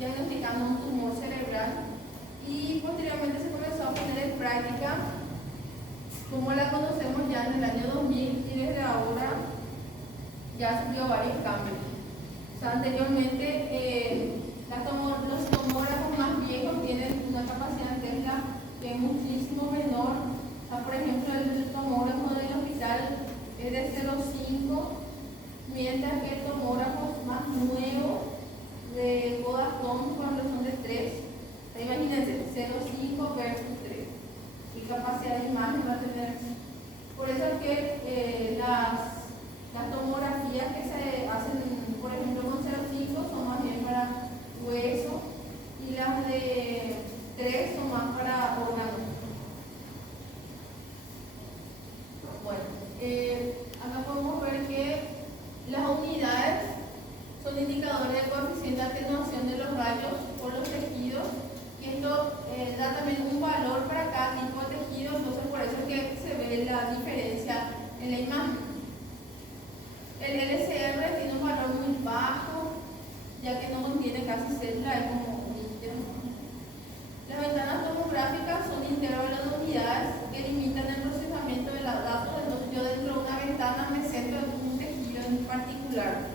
diagnosticando un tumor cerebral y posteriormente se comenzó a poner en práctica como la conocemos ya en el año 2000, y desde ahora ya sufrió varios cambios. O sea, anteriormente los tomógrafos más viejos tienen una capacidad de Tesla que es muchísimo menor. O sea, por ejemplo, el tomógrafo de los mientras que tomógrafos más nuevos de Vodafone con resolución de 3, imagínense, 0,5 versus 3, y capacidad de imagen va a tener. Por eso es que las tomografías que se hacen, por ejemplo, con 0,5 son más bien para hueso y las de 3 son más para órganos. Bueno, acá podemos ver que las unidades son indicadores de coeficiente de atenuación de los rayos por los tejidos, y esto da también un valor para cada tipo de tejido, entonces por eso es que se ve la diferencia en la imagen. El LCR tiene un valor muy bajo, ya que no contiene casi células, es como un líquido. Las ventanas tomográficas son intervalos de unidades que limitan el procesamiento de los datos, entonces yo dentro de una ventana me centro en un tejido en particular.